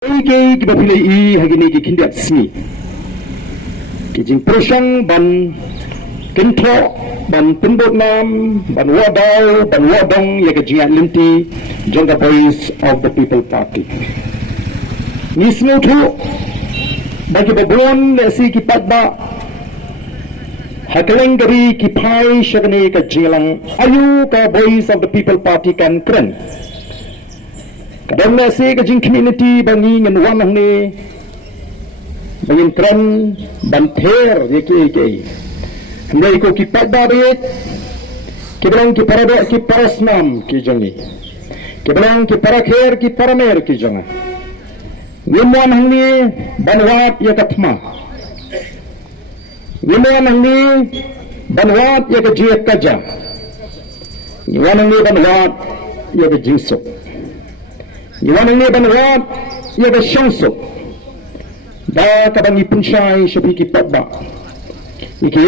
Kay kibapilay I hagini kikindiat smi kijing prosang ban kentro ban pembot nam ban wadong ya kajingat linti jangka voice of the people party ni smutu bagi babon si kipadba hakalang dari kipai syagani kajingalang ayu ka voice of the people party kan keren kadang nasi kajing community bangi ngan wanang ni bangin keren banter yake handai ko kipat barit kibalang kiparada kiparasnam kijangi kibalang kiparakher kiparamer kijanga nimuan hangni banwat yakatma nimuan hangni banwat yakajiyat kaja nimuan hangni banwat yakajingsok Iwan ini banwat ia bersyangsup dah kabang ipunsyai syabi kipat ba iki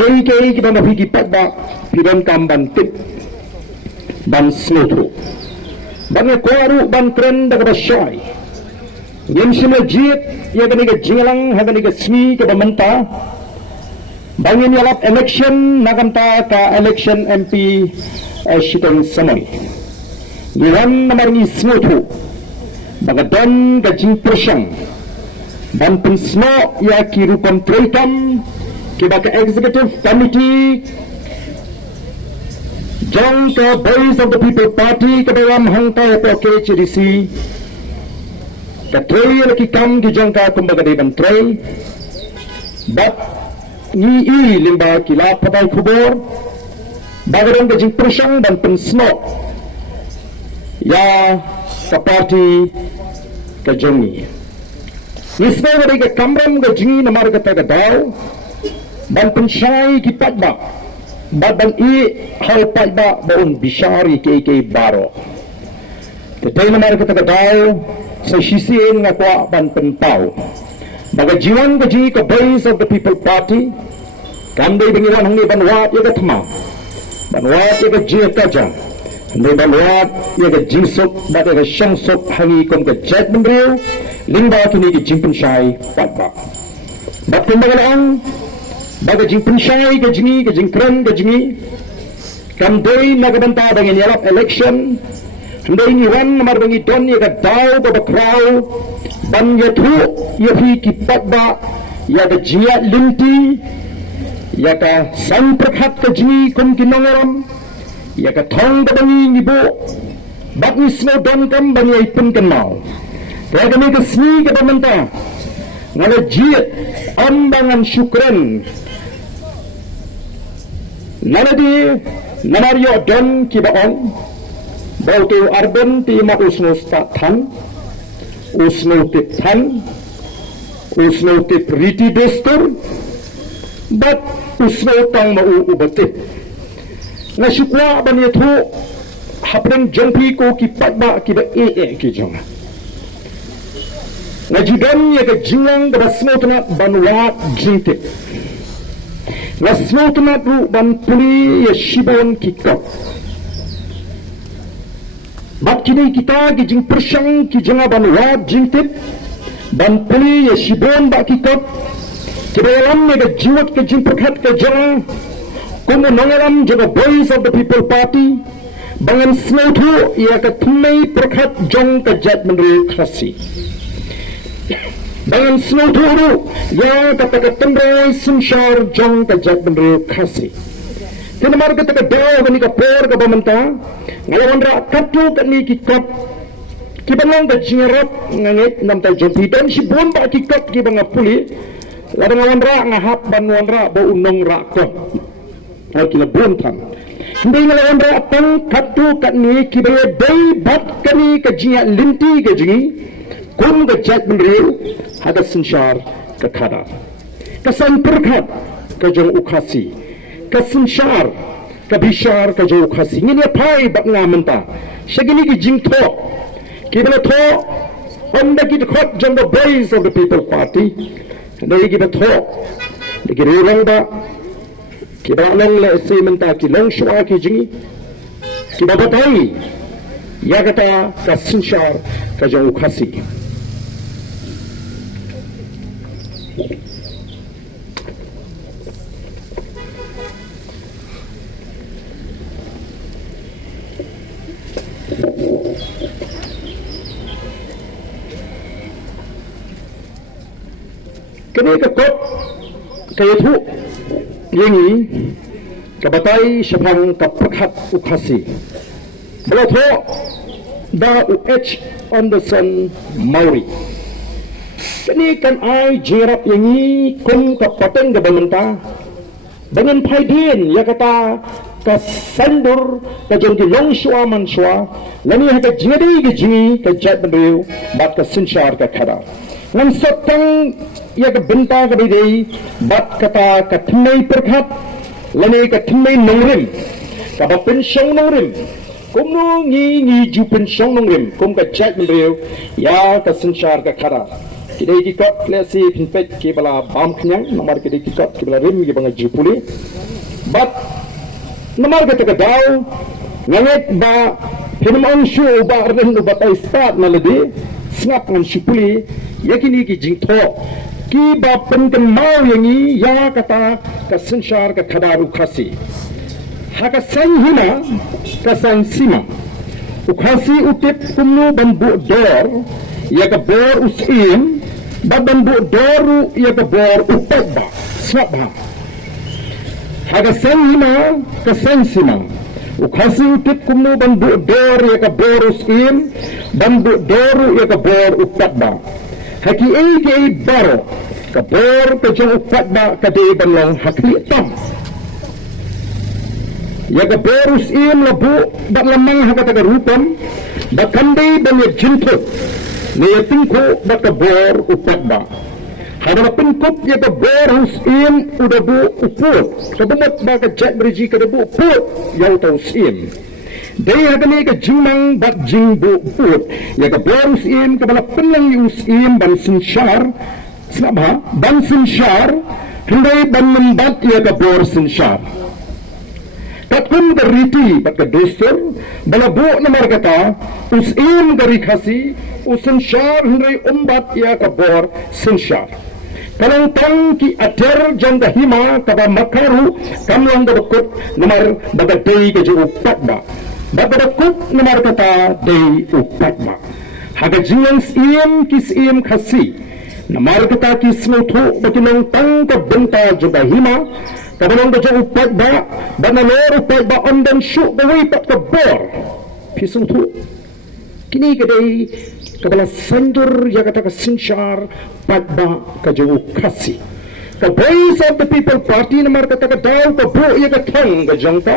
kita nak pergi kipat ba pidon kamban tip ban snotro ban koru ban tren dah bersyai ngem sima jit ia kani ke jingalang hagani ke smi ke bamenta bangin yalap election nagamta ka election MP shitong samoi Iwan namar ni snotro Bagadan gajing persang dan pensno ya kirupam traitam kibaka executive committee jang ka voice of the people party ke dalam hangta ya poke CDC ka tray laki kam di jangka kumbaga deban tray bat ni limba kila patai kubur bagadan gajing persang dan pensno ya ka party ka jongi isma wari ka kamram ka jingi namar ka taga daw ban pensyai ki padba badan I hal padba baun bishari ke baro tetay namar ka taga daw sa sisiin nga kwa ban penpaw baga jiwan ka jingi ka base of the people party kanday bangiran hangni banwat ya ka thma banwat ya ka jiya kajang Andai banwat ia ke jingsuk bat ia ke syangsuk hangi kom ke jet mendriu lingba kini ke jimpun syai patba bat kumbangalang baga jimpun syai ke jingkren ke jingi kandai nagabanta bangin yalap election handai ni wan namar bangi don ia ke daw ke bakraw ban ia thu ia fi ki patba ia ke jiat linti ia ke sang perkhat ke jingi kom kinongaram ia ka thong da bangi nibo bat ni snow don kam bani ai pun kan mau raga ni ka sni ka bamanta ngala jiat ambangan syukran naladi namario don ki baong bautu arben ti ma usno sta than usno tip than usno tip riti destur bat usno tang mau ubatit na syukwa ban yathu hapren jongpi ko ki patba ki ba ki jong na jigan ya ka jingang da smotna banwat jinte na smotna ru ban puli ya shibon ki kap bat kini kita ki jing persang ki janga banwat jinte ban puli ya shibon ba ki kap kedalam ya ka jiwat ka jing perkhat ka jang Kumu nangaram jaga voice of the people party bangan snothu ia ka thmei prakhat jong ka jat mandri khasi bangan snothu ru ia ka taka tendrai sunshar jong ka jat mandri khasi tinamar ka taka daw ni ka por ka bamanta ngalawan ra katu ka ni ki kap ki bangang ka jingrap ngangit nam ta jong pitan si bon ba ki kap ki banga puli lawan ra ngahap banwan ra ba unong ra ko Kila buntan. Hindi ngalawan ra atang katu kat ni kibaya day bat kani kajinga linti kajingi kum kajat menriu hada sensyar kakada. Kasan perkat kajong ukasi. Kasensyar kabishar kajong ukasi. Ngini apai bat ngamenta. Syagini kijing to. Kibala to onda kita khot jong the voice of the people party. Dari kita to. Dikira orang ba Kita long le se menta ki long shwa ki jingi kita batai ya kata ka sinshar ka jong khasi Kini kekot kaya tu yengi kabatai syapang kapakhat ukhasi belatho da H. Anderson Mauri. Kini kan ai jerap yengi kum kapateng gabamenta dengan paidin ya kata ka sandur ka jengki longshwa manswa lani haka jingadi ke jingi ka jat bendeu bat ka sinshar ka khada ngan sotang ya ka benta ka bidei bat kata ka thnai perkhat lani ka thnai nongrim ka ba pensyong nongrim kum no ngi ju pensyong nongrim kum ka jat bendeu ya ka sinshar ka khada kidai kikot lesi pinpet ki bala bam khnyang nomor kidai kikot ki bala rim ki banga jupuli bat nomor kata ka daw nganget ba hinamang shu ba ren ba ta start maladi snap ngan shupuli yakini ki jingtho ki ba penken mau yangi ya kata ka sanshar ka khadaru khasi haka sang hina ka sang sima ukhasi utip kumnu bambu dor ya ka bor usim ba bambu doru ya ka bor upet ba snap ba haka sang hina ka sang sima ukhasi utip kumnu bambu dor ya ka bor usim bambu doru ya ka bor upet ba haki ke baro ka bor ka jeng upet ba ka de balong hakli tam ya ka bor usim labu ba lamang haka ta rupam ba kandai ba ne jintu ne tingko ba ka bor upet ba hada pengkup ya ka bor usim udabu uput sebut ba ka jet beriji ka dabu uput ya ta usim Daya kami ke jumang bat jingbu put ya ke borus im ke bala penlang usim ban sinshar sabha ban sinshar hendai ban membat ya ke bor sinshar tatkun beriti bat ke dostur bala bu nomor kata usim dari khasi usinshar hendai umbat ya ke bor sinshar kalau tang ki ater jang hima kaba makaru kamlang berkut nomor bagadai ke ju upat ba Babadakut nomor kata day upatma. Haga jingang siem kis siem khasi. Nomor kata kis mutu bakinong tang ka benta juga hima. Kabanong baca upatba. Banalor upatba ondan syuk gawai pat ka bor. Pisung tu. Kini kadai kabala sandur ya kata ka sinshar patba ka jo khasi. The voice of the people party nomor kata ka daw ka bu ya ka thang ka jangka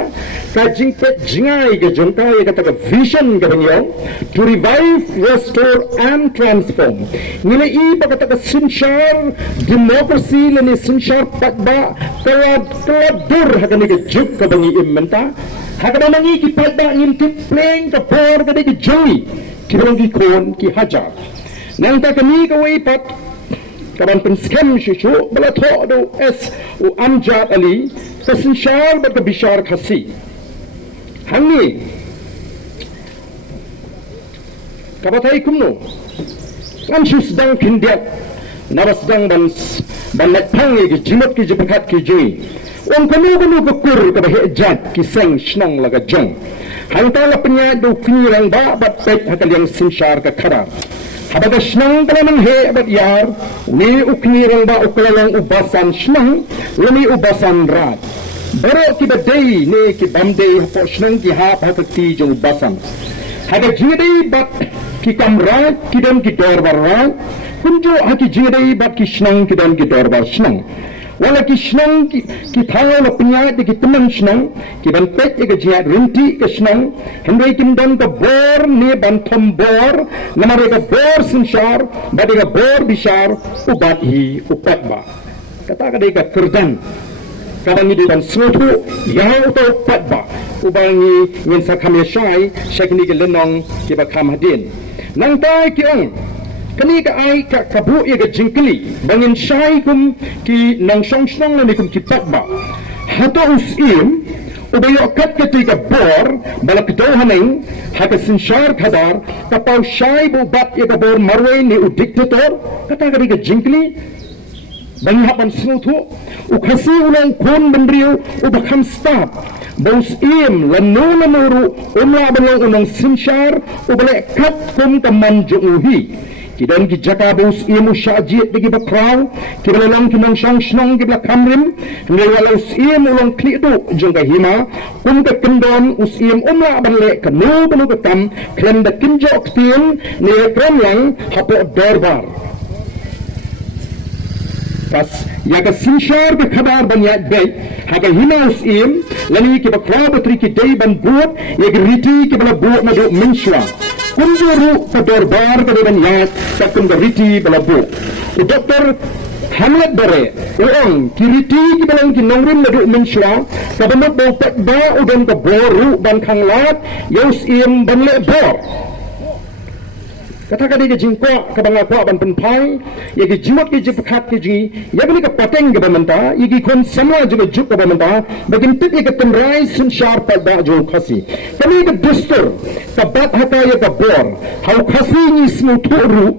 ka jingpe jingai ka jangka ya kata ka vision ka banyo to revive, restore and transform nila I pa kata ka sinshar democracy lani sinshar patba kaya dur hakani ka juk ka bangi immenta hakana nangi ki patba ngintip pleng ka por ka ki joy ki bangi kon ki hajar nang ta kami ka way pat kaban penskem shushu bala tho do es u amjad ali sinshar bat bishar khasi hangi kabatai kumno kan shus dang kindiat naras dang ban lepang ki jimot ki jipakhat ki jui on kanu ko kur ka he jat ki sang shnang laga jong hanta la penya do kinirang ba bat pet hakaliang sinshar ka khara Habada shnang kalamang he abat yar ni uknirang ba uklalang ubasan shnang lami ubasan rat baro ki badai ni ki bamdei hapo shnang ki hap hakati jong ubasan hada jingdei bat ki kamrat ki dam ki dorbar rat kunjo haki jingdei bat ki shnang ki dam ki dorbar shnang wala ki shnang ki thaya la punya ki teman shnang ki ban pet ki jiat rinti ki shnang hendai kim dan ka bor ne ban thom bor namare ka bor sinshar bade ka bor bishar ubat hi upat ba kata ka dei ka kerdan kadangi di ban smutu yau to upat ba ubangi ngin sakam yashai shakni ki lenong ki ba kam hadin nang tai ki ong kani ka ai ka kabu ya ka jingkli bangin shai kum ki nang shong shnong ni kum ki patba hato usim ubayo kat ka ka bor balak daw haneng haka sinshar khadar kapaw shai bu bat ya ka bor marway ni u dictator kata ka jingkli Banyapan senutu ukasi ulang kun bendriu ubakam stop baus im lanu umla belong unang sinshar ubale kat kum kaman junguhi kidan ki jaka baus im ushajiet bagi bakraw kibalang kinang shang shnong gibla kamrim ngelaus im ulang klidu jungga hima ka kendon us im umla bale kanu belu ketam klem da kinjok tin ne kram lang hapo darbar kas yaga sinshar ke khabar banyak baik haga hinaus im lani ke bakra batri ki day ban buat yag riti ke bala buat na do menshwa kunjuru ke darbar ke banyak takum ke riti bala buat doktor Hamlet bare orang kiriti ki balang ki nongrim na do menshwa ka banok bau tak ba udan ke boru ban khanglat yaus im ban le bor kata kadi ke jingko ke bangga ko ban penpai ye ke jimat ke jipkhat ke ji ye bani ke pateng ke bamanta ye ki kon samwa je juk ke bamanta bagin tit ye ke temrai sun shar pa da jo khasi kami ke dustur ka bat hata ye ke bor hau khasi ni smu thuru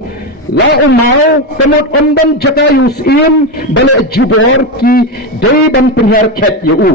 la umau kamot ondan jatayus im bale jubor ki dei ban penhar khat ye u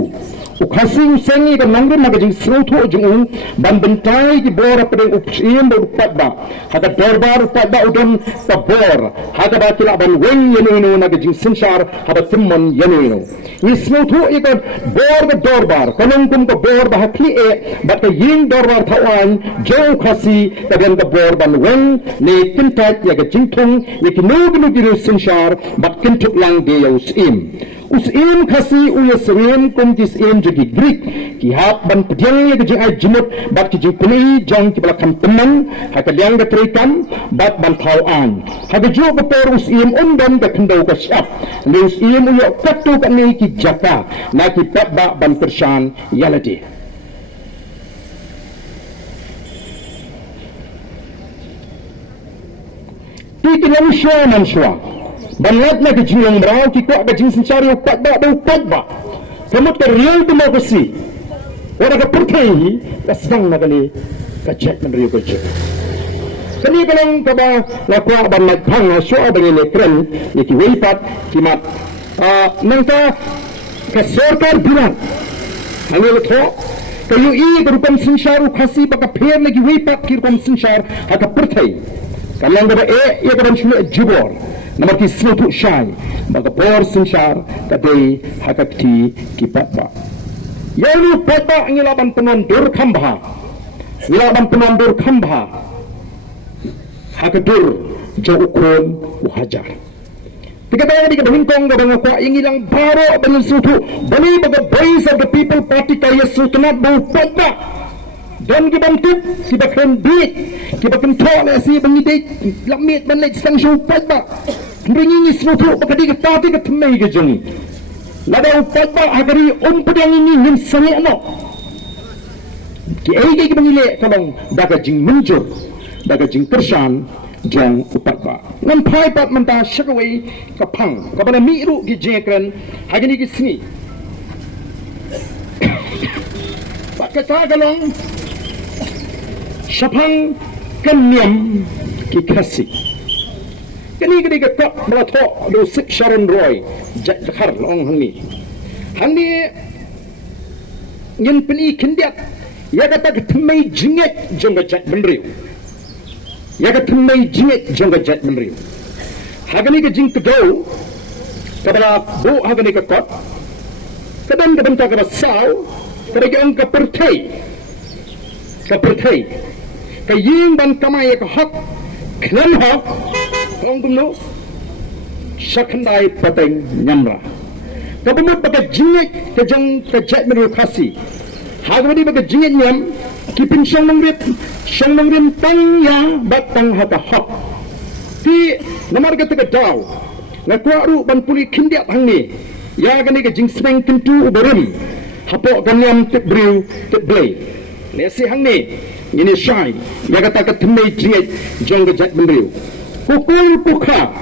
ukasi usengi ke nongrim magajing sroto jungu ban bentai ki bor apeng upsim bo patba hada darbar patba udon ta bor hada ba kila ban wen yenu nagajing sinshar hada timmon yenu ni sroto ikon bor ke darbar kanong kum ke bor ba hakli e bat yin darbar thawan jo khasi ta den ke bor ban wen ne tintat ya ke jingthung ye ki nu giru sinshar bat kintuk lang de usim usim khasi uyasrim kum jis im ki Greek ki hap ban pediang ye ke jai jimut bat ki jipli jong ki belakam teman hakaliang ke terikan bat ban tauan hagaju ke perus im undan ke kendau ke syaf leus im uyo katu ke ni ki jaka na ki patba ban pershan yalati ti ki lam shwa man shwa banat na ke jilang brau ki ko ke jing sincari patba Kamut ke real democracy. Orang ke pertai ke sedang nak ni ke cek menerio ke cek. Kini kalau kaba lakwa ban nak hang soal dengan ekran ni ki weipat kimat nangka ke sarkar bilang hanya lekho kayu i berupam sinsharu khasi baka pher lagi weipat ki rupam sinshar haka pertai. Kalau kaba ia kadang shule jubor nama ki suatu syai baka por sinshar kadai hakakti ki patba yalu patba ngilaban penondur khambha hakadur jauhkon uhajar tiga tahun di Hongkong dengan kuat ingilang baru dengan suatu bani baka voice of the people party kaya sultanat bau patba dan dibantu kita kena beat kita kena tolak si bangidit lamit banai sang show patba beringi ni sesuatu berkati ke tati ke temai ke jengi lada upatba agari pedang ini nim sangat no ki ai ke bangile kalong daga jing munjur daga jing pershan jang upatba ngam pai pat menta shakawai ka phang ka bana mi ru ki jekran hagini ki sni pakata kalong shapang kanyam ki khasi kini ke tak melatok do sik Sharon Roy jakhar long hang ni ngin peni kindiat ya kata ke temai jinget jongga jat menriu hagani ke jing to go kadala bo hagani ke kot kadang ke bentak ke saw kadang ke angka pertai ke yin ban kamai ke hak klan hak orang kumno syakandai pateng nyamra kabumut baka jingit ke jang ke jat meru khasi hagani baka jingit nyam kipin syang nongrim tang ya batang hata hak ti namar ke tega daw na kuaru ban puli kindiap hangni ya gani ke jing smeng kentu uberim hapok ganyam tibrew tiblay nesi hangni ini syai ya kata ke temai jingit jang ke jat meru Kukul pukha,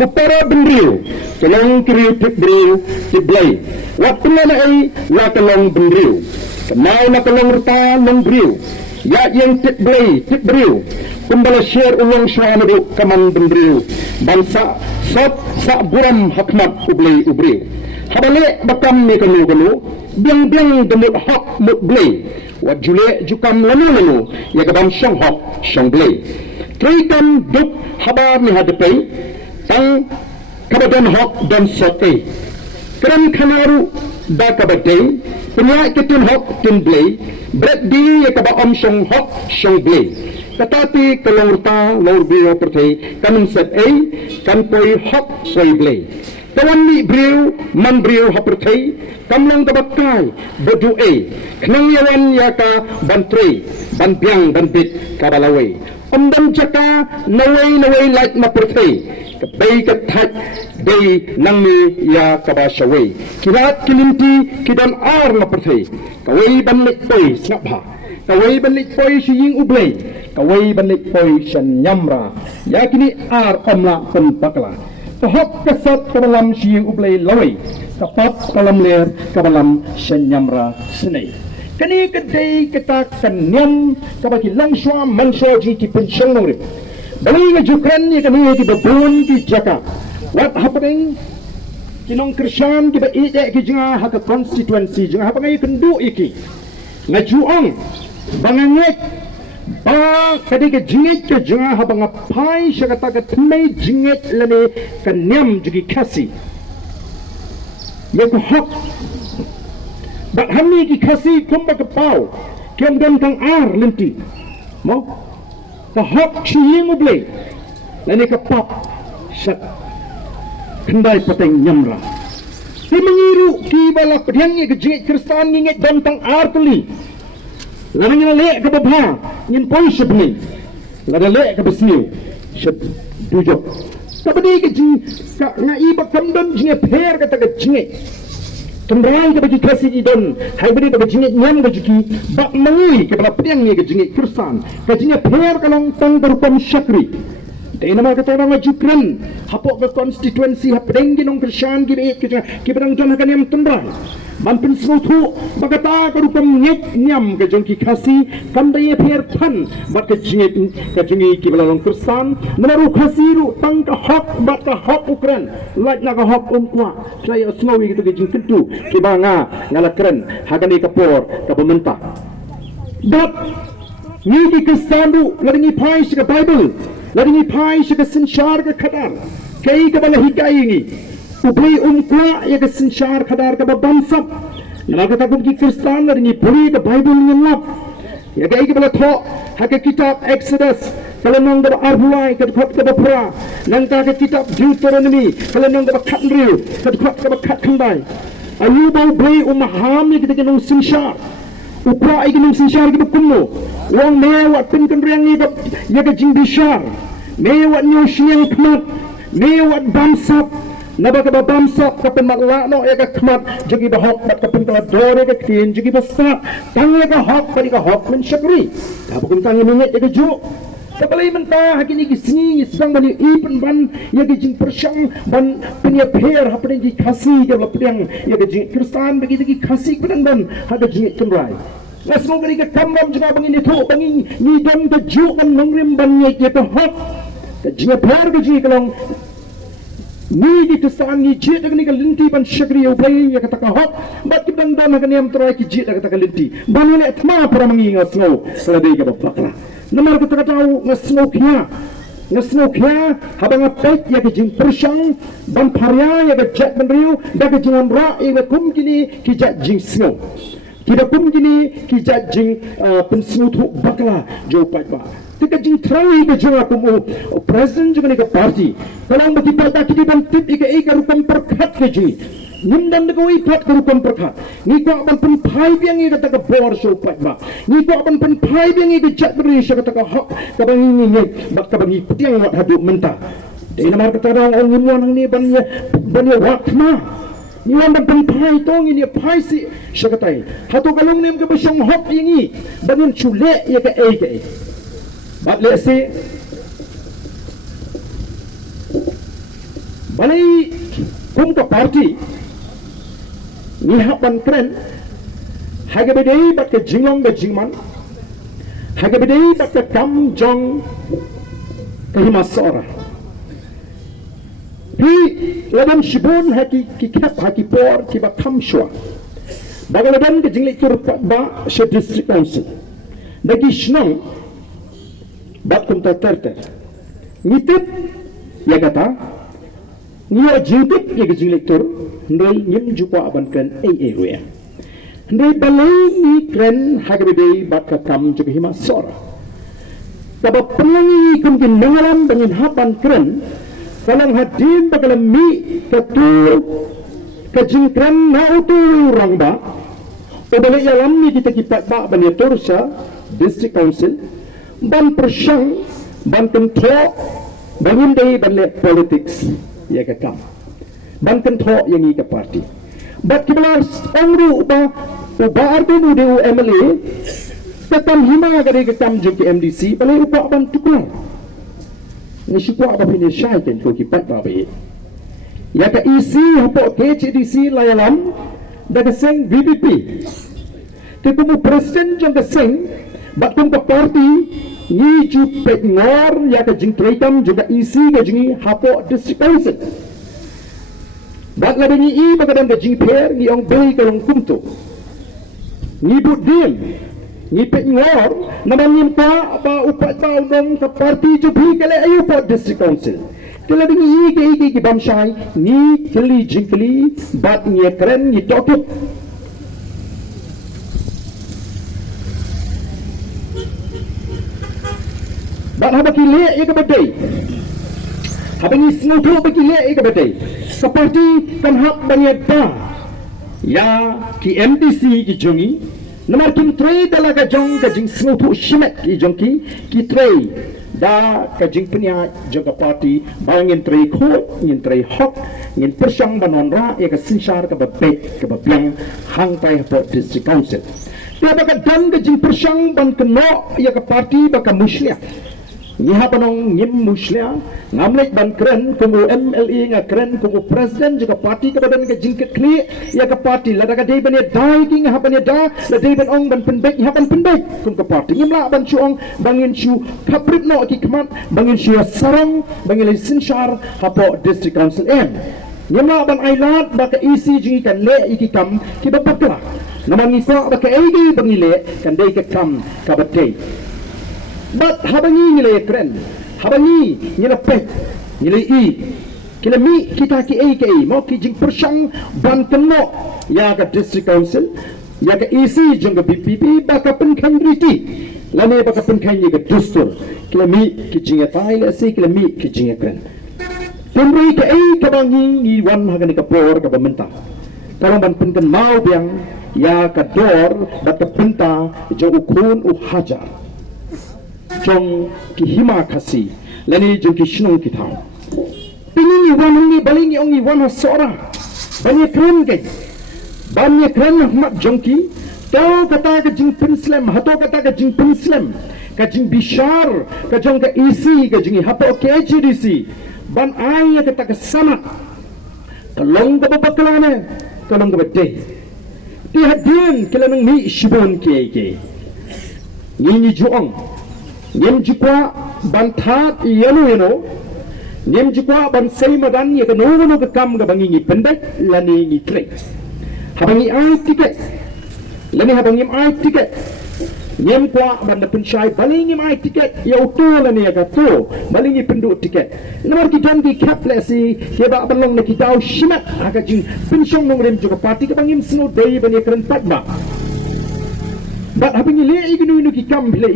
kupara bendriu, kelong kiri bendriu, tiblay. Waktu mana ai, la kelong bendriu. Kenal na kelong rta long bendriu. Ya yang tiblay, bendriu. Kumbala share ulong syuamadu kaman bendriu. Bangsa sot sa buram hakmat ublay ubriw. Habale bakam ni kanu biang demut hak mut blay. Wat jule jukam lanu ya kabam syong hak syong blay. Trikam duk habar ni hadapai tang kabadan hak dan sot Keran kanaru da kabadeng penyak ketun hok tin blay berat di ya kaba syong hok syong blay. Tetapi kalau urta lor brio pertai kanun set kan poi hok poi blay. Kawan ni brio man brio ha pertai kamlang tabakai bedu kenang yawan ya ka bantrei ban biang ban bit kabalawai. Dan jaka nawai like ma pertai bay katat day nangmi ya kabashaway kirat kilinti kidan ar na pertai kaway banlik poy snapha kaway banlik poy siying ublay kaway banlik poy syan nyamra ya kini ar omla pen bakla kahok kasat kabalam siying ublay laway kapat kalam ler kabalam syan nyamra senay kani kadai kita kanyam kabaki langswa manswa ji ki pensyong nongri Bali ngajukan ni kami di babun di Jaka. What happening? Kinong Krisyan di ba ide ki jenga haka constituency jenga apa ngai kendu iki. Ngajuang bangangek ba kadi ke jingit ke jenga ha bangapai syakata ka tmai jingit lani kanyam jugi kasi. Ya ko hak. Ba hamni ki kasi kumba ka pau. Kiam dan kang ar lenti. Mo kahok siying ublay lani kapap sa kendai pateng nyamra si mengiru ki bala pediang ni kejingit kristan ngingit dantang artuli lani ngina lek ke babha ngin poi sebni lada lek ke besniu seb dujok tapadi kejing ka ngai bakam dan jinge pher kata kejingit Tendrai ke bagi kasih idon, hai beri bagi jingit nyam ke juki, bak mengui ke bala pediang ni ke jingit kursan, ke jingit per kalong tang berupam syakri. Dai nama kata orang ngajukan, hapok ke konstituensi hap pedeng ginong Krisyan ki bedang jon hakan yam tendrai. Mampun semutu bagata ke rupam nyek nyam ke jongki kasih, kandai per pan bak ke jingit ki bala long kursan, menaruh kasih ru tang ke hak bak ke hak ukran, like nak ke hak umkwa. Saya snowi gitu ke jing kentu ki banga ngalakren hakan ke por ke pemerintah. Dat ni ki kesandu ladingi pai ke Bible. Lagi pai syaka sensyar ke kadar. Kei ke bala hikai ini. Ubli umkwa ya ke sensyar kadar ke babamsap. Nama kata kumki Kristan lagi beri ke Bible ngelap. Ya kei ke bala thok hake kitab Exodus. Kalau nang ke Arhulai ke dekat ke Bapura. Nangka ke kitab Deuteronomy. Kalau nang ke Kat Nriu ke dekat ke Kat Kandai. Ayu bau beri umaham ya kita kenung sensyar. Upra ay ginong sensyar kita kuno. Wang mewat penkendriang ni ya ke jing bishar. Mewat nyo siyang kmat. Mewat bamsap. Naba ka ba bamsap kapan matlano ya ka kmat. Jagi ba hok bat kapan ka dore ka tin. Jagi ba sa tangya ka hok pari ka hok men syakri. Kapag tangya mingit ya ka juk. Kapalay mentah hakini kisni isang bani ipan ban ya ke jing persyang ban penya pher hapen di kasih ya lapdang ya ke jing Kristan bagi di kasih pedang ban hada jing kembrai. Nasmo kali ke kamram juga bangin itu bangin ni dong ke juk kan nongrim ban ya ke hot ke jing pher ke jing kalong ni di Kristan ni jit ke ni ke linti ban syakri ya upai ya kata ka hot bat pedang ban hakan yam terai ke jit kata ka linti ban ni tma para mangi ngasno seladi ke bakla. Namar kita tahu ngesnoknya habang apek ya ke jing persyang ban parya ya ke jat benriu da ke jing amra ya kum kini ki jat jing snow kita kum kini ki jat jing pensmutu bakla jo patba tika jing trai ke jing aku present juga ni ke parti kalau bagi pada kita ban tip ika rupam perkat ke jing Nimdan ko ipat ko rupam perkat. Ni ko aban penpai biang i kata ka bor so patba. Ni ko aban penpai biang i kejat beri so kata ka hak ka bang ini bak ka bang petiang wat hadu menta. Dai namar kata orang ngimon ni ban ya wakma. Ni wan ban penpai tong ini pai si so kata. Hatu kalong nem ka basyong hok ini banin chule ya ka ai. Bat le si balai kum ka parti ni hapan keren haga bedai bat ke jinglong ke jingman haga bedai bat ke kam jong ke himasora ladan shibun haki ki kap haki por ki ba kham shwa bagaladan ke jingli tur ba she district council dagi shnong bat kum ta terte ngitip ya kata ngia jingtip ya ke jingli tur ndoi ngim jukwa aban kan ai ruya ndoi balai ni kren hagabede bat ka kam juk hima sora taba pengi kum kin nangalam dengan hapan kren kalang hadim bakalam mi katu kajingkran na utu orang ba o balai alam ni kita kipat ba bani tursa district council ban persyang ban control bangun day ban politics ya ka kam ban control yang ika parti bat kibalas ongru ba uba ardu nu de MLA katam hima gare ka kam jung ki MDC balai upa ban tuklar ni syukwa apa pini syaitan ko kipat ba be ya ka isi hapo KCDC layalam daga seng VPP te kumu presiden jang ka seng bat kum ka parti ni ju pet ngor ya ka jing traitam juga isi ka jingi hapo district council bat la ni I bagadam ka jing per ni ong bei ka long kumto ni bu dim ni pet ngor naman nim pa ba upat ba unong ka parti ju bhi kale ayu po district council kala ding I ke bam shai ni kali jingkali bat ni keren ni totuk bat habaki le ya ka badai habani snoto baki le ya ka badai seperti kan hak banyak ba ya ki MDC ki jongi nomor kim tray dalaga jong ka jing snoto shimet ki jongki ki tray da ka jing punya jaga parti bangin tray ko ngin tray hok ngin persyang banon ra ya ka sinshar ka babek ka babyang hang tai ha district council dia baka dan ka jing persyang ban keno ya ka parti baka muslia niha panong ngim muslia ngamlek ban keren kumu MLA nga keren kumu presiden juga parti ka badan ka jing ka kli ya ka parti la daga dei ban ya dai ki nga ban ya da la dei ban ong ban penbek ha ban penbek kum ka parti ngimla ban chuong bangin chu kaprip no ki kmat bangin chu sarang bangin le sinshar hapo district council em ngimla ban ailat baka isi jingi kan le iki kam ki babakla naman ngisa baka egi bangile kan dei ka kam ka batei bat habangi nilai keren habangi nilai pet nilai I kila mi kita ki A ke A mau ki jing persyang ban keno ya ka district council ya ka EC jeng ka BPP baka penkan riti lani baka penkan ni ka dustur kila mi ki jing ya tai la si kila mi ki jing ya keren pemberi ka A ka bangi ni wan hagan ka por ka pemerintah kalau ban penkan mau biang ya ka dor baka penta jeng ukun hajar jong ki hima kasi lani jong ki shnong ki thang pini ni wan ni balingi ongi wan sora banyak keren ke banyak keren mat jong ki tau kata ke jing pinslam hato kata ke jing pinslam ka jing bishar ka jong ka isi ka jing hato ke HDC ban ai kata ke sama kalong ka babaklane kalong ka bade ti hadin kelanang mi shibon ke ni juang nyem jukwa ban that yano nyem jukwa ban sei madan ye ka no ka kam ka bangi pendek lani ni trek habangi ai tiket lani habangi ai tiket nyem kwa ban da pensyai balingi ai tiket ya utu lani ya ka to balingi penduk tiket nomor ki dan ki cap lesi ke ba balong na ki dau shimat aga jing pensyong nong rem juga parti ka bangim sno dei ban ye keren patba bat habangi le ignu nu ki kam le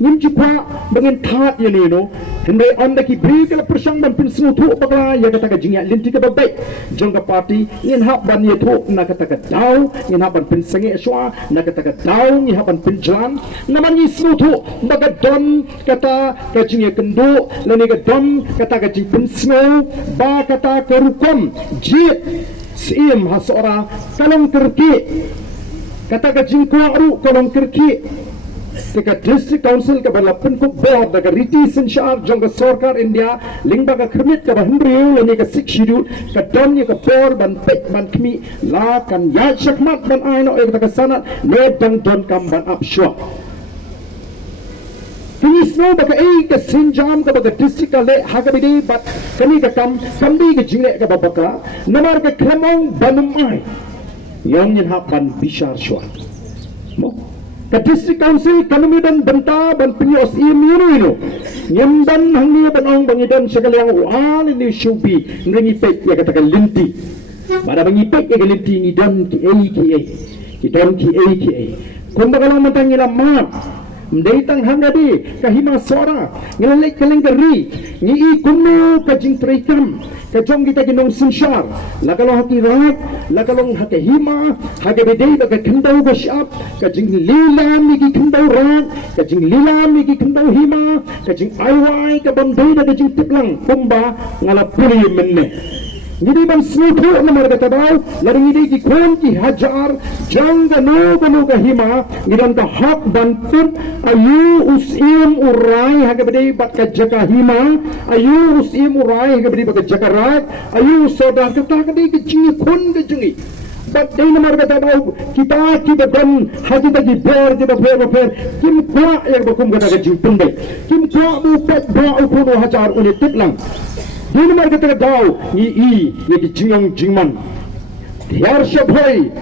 nim jukwa bangin that ye no hindai anda ki bri kala persang ban pin snu thu bakla ya kata ka jingya linti ka babai jongga party yin hap ban ye thu na kata ka dau yin hap ban pin sange shwa na kata ka dau yin hap ban pin jan naman ni snu thu baga don kata ka jingya kendo lani ka dom kata ka jing pin snu ba kata ka rukom ji sim hasora kalong terki kata ka jing kwa ru kalong terki Teka district council ka balapan ko board daga riti sinshar jangga sarkar India lingba ka kermit ka bahundriu lani ka 6 schedule ka dom ni ka por ban pek ban kmi la kan ya shakmat ban aino e ka sanat ne dang don kam ban up shwa Pengisno baka ke sinjam ka baka district ka le hagabidi bat kani ka kambi ka jingle ka babaka namar ka klamong banumay yang yin hapan bishar shwa mo ka district council kanumi dan banta ban pinyos ino nyamban hangi banong bangidan sagalang ual ini shubi ngi pek ya kata linti pada bangi pek ya linti ni dan ki kumbaga lang matangila ma Mdaitang hangadi kahima sora ngilalek kalengkari ni ikunu kajing trikam kajong kita ginong sinshar lakalong hati rat lakalong hati hima hagabidey baga kandaw basyap kajing lilam nigi kandaw rat kajing lilam nigi kandaw hima kajing ayway kabamday na kajing tiplang kumba ngalapuli menne Jadi ban snutu na marga tabaw laring idi ki kon ki hajar jang gano ka hima ngidan ka hak ban pun ayu usim urai hagabedi bat ka jaka hima ayu usim urai hagabedi bat ka jaka rat ayu soda kata kadi ki jingi kon ka jingi bat dai na marga tabaw kita ban haji tagi ber kim kwa ya bakum ka ka jing pundai kim kwa bu pet ba upono hajar uni tiplang Dini marga taga daw ni di jingong jingman Diyar siya boy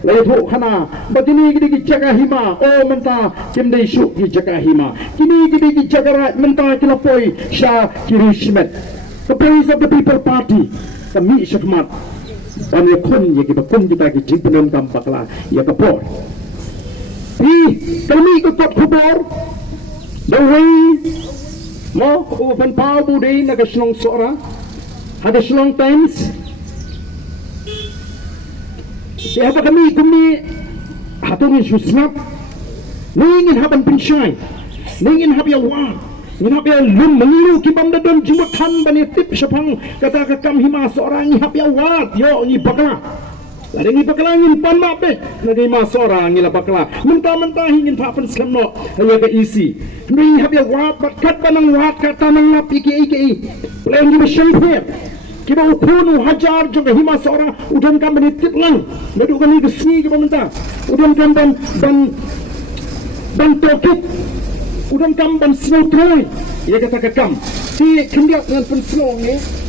Laito kana Bagini gidi jaga hima O menta Kimday syuk di jaga hima Kini gidi jaga rat Menta kilapoy Siya kirishimet The praise of the people party Kami syakmat Bani kun ya kita kun kita ki jingpenon tampaklah Ya kapor Kami ikut kubor The way Mo upan pa budey nagaslong sora hagaslong times siapa kami hatunin susnap ningin haban pinsay ningin habya wa ngin habya lum mengilu kibam dadon jimatan bani tip syapang kata kakam hima sora ngi habya wa yo ngi bakla Lada ngi bakla ngin pan mapet nagi masora ngi la bakla mentah-mentah ingin papan slamno hanya ke isi ngi habya wat bat kat banang wat kata nang ngap iki plan ngi besyampe kiba ukunu hajar juga hima sora udan kam bani tiplang nadu kan ngi gesni kiba mentah udan kam ban tokit udan kam ban snow troy ya kata kakam si kendiak dengan pen snow ngi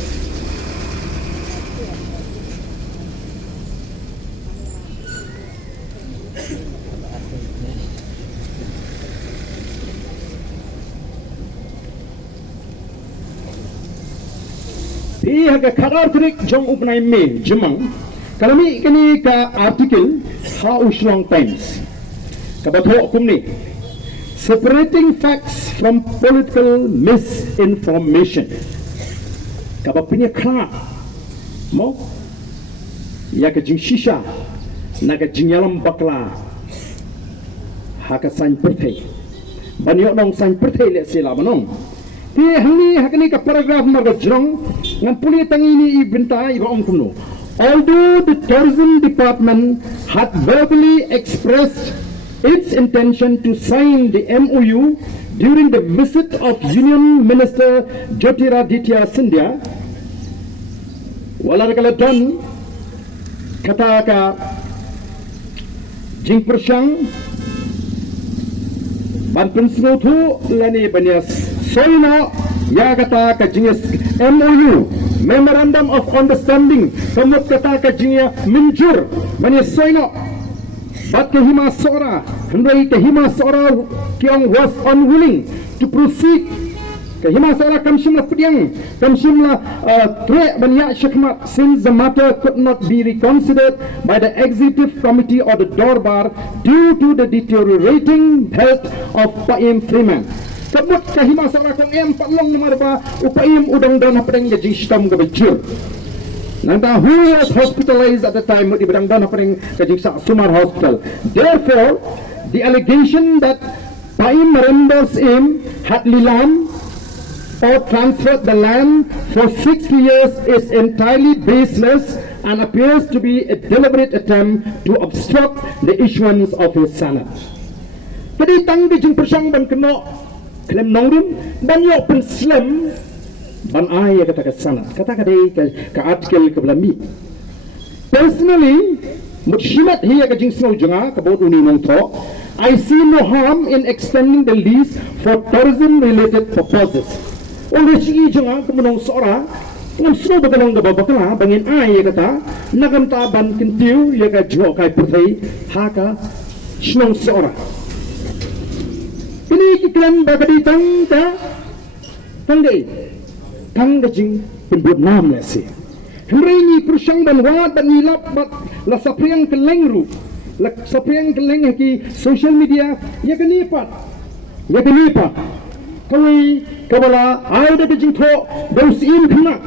Haga kadar trik jong upnai main jemang kalami kini ka artikel how long times kabato kumni separating facts from political misinformation kabapinya kla mo ya ka jing shisha naga jingyalam bakla haka sain perthai banyo nong sain perthai le sila manong Ti hangi hakani ka paragraph marga jrong ngam puli tangini ibenta iba kuno. Although the tourism department had verbally expressed its intention to sign the MOU during the visit of Union Minister Jyotiraditya Scindia, wala kala don kata ka jing persyang ban pensno thu lani banias Soina ya kata kajingnya MOU Memorandum of Understanding semut kata kajingnya minjur mani soina bat kahima sora hendai kahima sora kiong was unwilling to proceed kahima sora kamshimla pediang kamshimla tre banyak syakmat since the matter could not be reconsidered by the executive committee or the Dorbar due to the deteriorating health of Paim Freeman Sebut kahima sara kong patlong nomor ba upaim udang dan hapadeng gajing sistem gabajir. Nanda who was hospitalized at the time di bedang dan hapadeng gajing sa Sumar Hospital. Therefore, the allegation that Paim Merendor's aim had lilam or transferred the land for 60 years is entirely baseless and appears to be a deliberate attempt to obstruct the issuance of his sanad. Jadi tang gajing persyang ban kena Kelem nongdun banyak penslam ban ayah kata ke sana kata ke artikel ke belami personally mutshimat hiya ke jing snow jonga ke bod uni nong tho I see no harm in extending the lease for tourism-related purposes. Oleh segi jangan kemenang seorang, ngam semua bagalang gababakala bangin ay ya kata, nagam taban kintiu ya ka jual kai putih haka senang seorang. Ini iklan bagadi tangga jing penbuat nam nasi. Hari ini persang dan wat dan nilap la sapriang kelengru. Sapriang keleng ki social media ya kenipat kawala ada kejing tho those in khna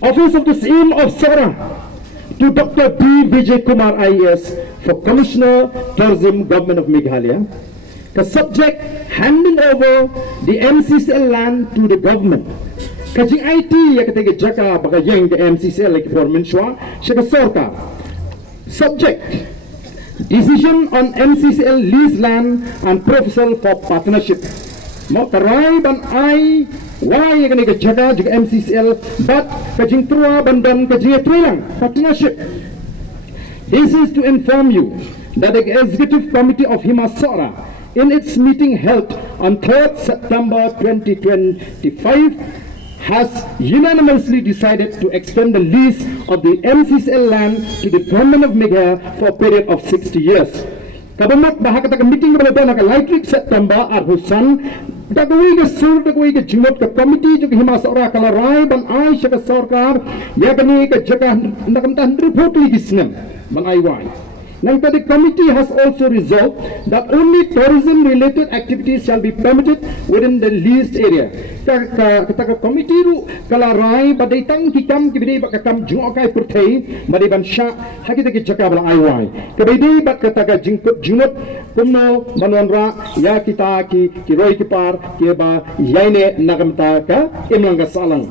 office of the CM of Sora to Dr. B. Vijay Kumar IAS for Commissioner Tourism Government of Meghalaya. The subject handing over the MCCL land to the government. Kajing IT ya katege jaka baka yang the MCCL like for menshwa shaka sorta. Subject: decision on MCCL lease land and proposal for partnership. Matarai ban ai why ya katege jaka juga MCCL but kajing trua bandan kajing trilang partnership. This is to inform you that the Executive Committee of Himasora in its meeting held on 3rd September 2025 has unanimously decided to extend the lease of the MCCL land to the government of Meghalaya for a period of 60 years. Kabamat bahag kata meeting berada nak likely September arhusan dagui ke sur dagui ke jumot ke committee juga Himasora kalarai ban ai syaka sarkar ya kani ke jaga nakam tan report li gisnam ban ai wai. Now, the committee has also resolved that only tourism-related activities shall be permitted within the leased area. Kata committee ru kalarai badai tang kikam kibidai bak kakam jungokai purthai badai ban sha hakita ki jaka bala aiwai. Kabidai bak kata ka jingkut jumot kumno manwanra ya kita ki roi ki par ki ba yaine nagamta ka imlanga salang.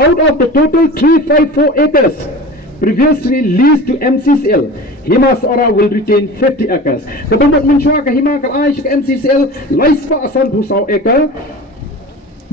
Out of the total 354 acres previously leased to MCCL, Himasora will retain 50 acres. Ketumbuh mensyua ke Hima kal Aish ke MCCL laispa asan busau acre.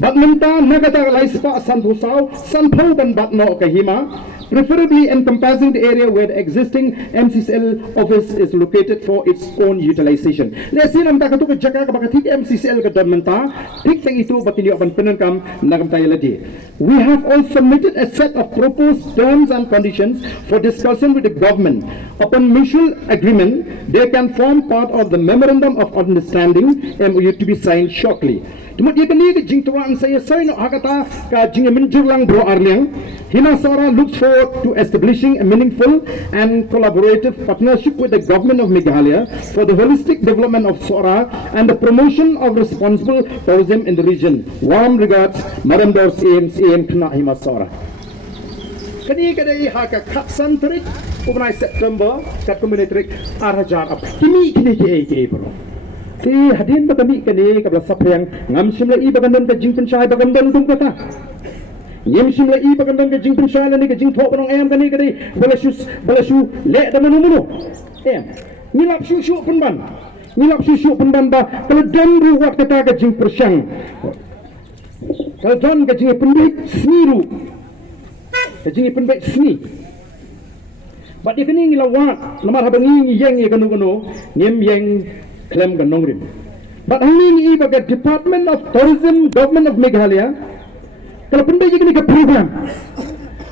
Bat minta nagata laispa asan busau sanpau ban batno ke Hima, preferably encompassing the area where the existing MCCL office is located for its own utilization. Lesin am takatu ke jaka ke bakatik MCCL ke menta, tik teng itu batili akan penenkam nagam tayaladi. We have all submitted a set of proposed terms and conditions for discussion with the government. Upon mutual agreement, they can form part of the Memorandum of Understanding MOU to be signed shortly. Cuma dia kini ke jing tuan saya nak hakata ka jing menjulang bro arliang. Himasora looks forward to establishing a meaningful and collaborative partnership with the government of Meghalaya for the holistic development of Sora and the promotion of responsible tourism in the region. Warm regards, Madam Dors AM Kena Himasora. Kini kadai haka katsan terik ubnai September kat komunitrik arajar apa. Kini ke bro. Si hadin bagami kani kabla sapriang ngam simla I bagandan ka jing pensai bagandan dum kata yem simla I bagandan ka jing pensai lani ka jing thok banong em kani kani balashu le da munu em nilap shu pun ban ba kalau dan ruwat kata ka jing persang kalau don ka jing pendek sniru ka jing pendek sni ba dia kani ngilawat lamar habangi yang ye kanu ngem yang claim ganong rim. But hanging I baga Department of Tourism, Government of Meghalaya, kalau pun dia ni ke program,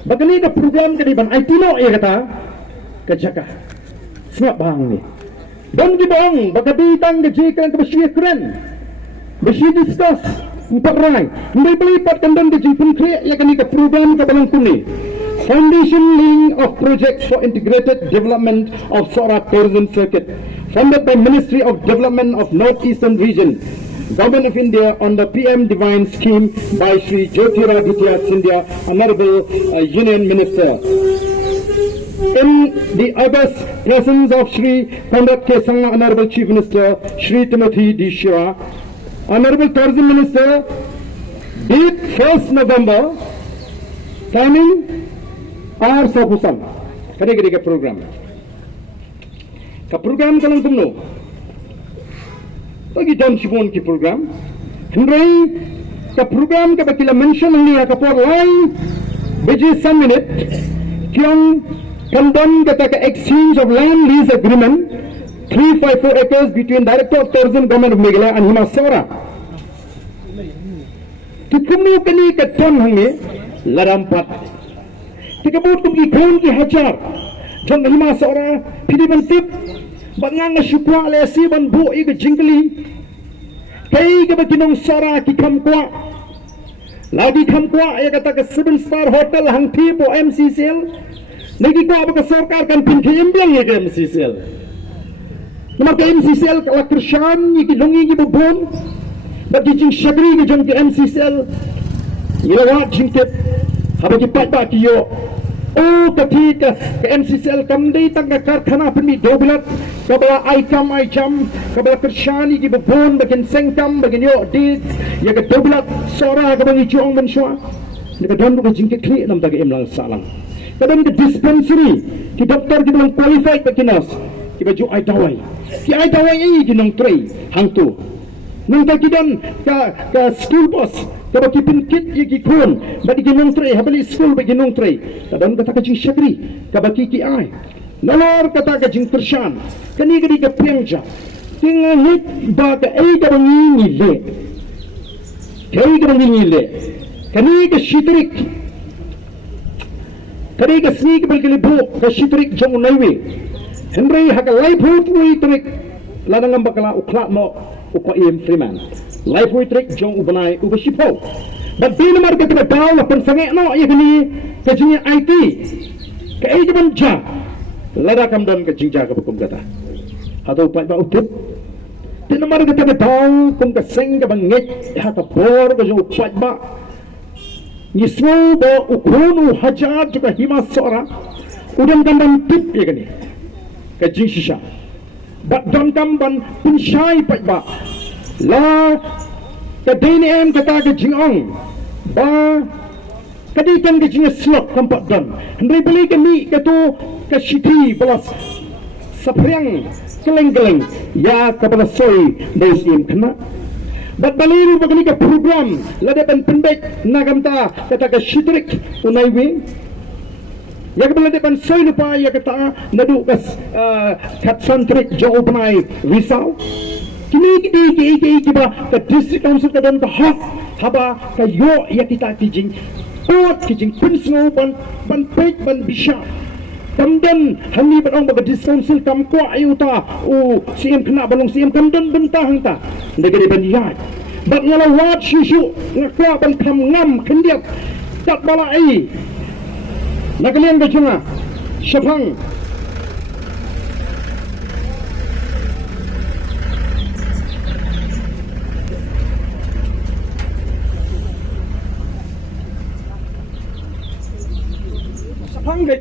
baga ni ke program ke di ban IT no ya kata, kejaka, semua bang ni. Don di bang, baga di tang ke jikan ke bersih keren, bersih discuss, empat rai, mulai beli pat kendon ke jikan kre ya kan ni ke program ke balang kuni. Foundation laying of projects for integrated development of Sora tourism circuit, funded by Ministry of Development of Northeastern Region, Government of India on the PM Divine Scheme by Sri Jyotiraditya Scindia, Honorable Union Minister. In the august presence of Sri Pandit K. Sangha, Honorable Chief Minister, Sri Timothy D. Shira, Honorable Tourism Minister, date 1st November, timing hours of Husam. Kade program. Ka program kalang tumno. Bagi dan sibon ki program. Hendrai ka program ka bakila mention ni ka por line beji minute kyang kandon kata ka exchange of land lease agreement 354 acres between Director of Tourism Government of Meghalaya and Hima Sora. Tukumno kani katon hangi larampat. Tikabut kum ikon ki hajar. Jong Hima Sora pidi bantip. Bangang syukwa le si ban bu i ke jingli. Kai ke bakinong Sora ki kamkwa. Lagi kamkwa ya kata ke 7-star hotel hang thi po MCCL. Lagi ko apa ke sarkar kan pin ke embiang ya ke MCCL. Nama ke MCCL kalau Krishan ni ki longi ki bubun. Bagi jing syagri ke jong ke MCCL. Ilawat jing ke haba ki patba ki yo. Oh ketika ke MCCL kamdai tangga karkhana penmi dobilat kabala aikam kabala Krishani ki bubun bagian sengkam bagian yo di ya ke dobilat Sora ke bagi juang mensua dekat don ke jing ke kli nam tagi emlang salang kadang ke dispensary ki doktor ki bilang qualified baginas ki baju ai dawai ai ki nong trei hang tu nong ta ki don ka school bus ka baki pinkit ki kun bagi ki nong trei habali school bagi nong trei kadang kata ka jing syakri ka baki ki ai nalor kata ka jing tershan kani ka di ka piangja tinggal hit ba ka ai ka bangi ni le kai ka bangi ni le kani ka shitrik kani ka sneak bal ke bu ka shitrik jong naiwe Henry haka life hood wi trik ladang bakala ukla mo upa im freeman life hood trik jong ubanai ubashipo but bin mar ke ta daw la pensange no ye kini ke jing IT ke ai jaman ja lada kam don ke jingja ke bukum kata atau pa ba utip tin mar ke ta daw kum ke seng ke banget ha ta bor ke jong pa ba ni smo bo ukunu hajar juga Hima Sora udam dan tip ye kini ke jing shisha bat don kam ban pinshai pa ba la ke dini em kata ke jing ong ba kadi kan ke jing slok kampat don hendai beli ke mi ke tu ke shiti balas sapriang keleng-keleng ya kepada soi dos im kena bat baliru bagani ke program lada ban pendek nagamta kata ke shitrik unai wing ya kebala depan soi lupa ya kata nadu kas kat santrik jauh penai risau kini ki ba ke district council ke dan ke hak haba ke yo ya kita kijing pot kijing pinsno ban pek ban bisa kamdan hangi ban ba district council kam ko ayuta o CM kena balong CM kamdan bentang ta negeri ban yat bat ngala wat shishu ngakwa ban kam ngam kendiap tak bala ai Nagalian ke Chunga, Shapang.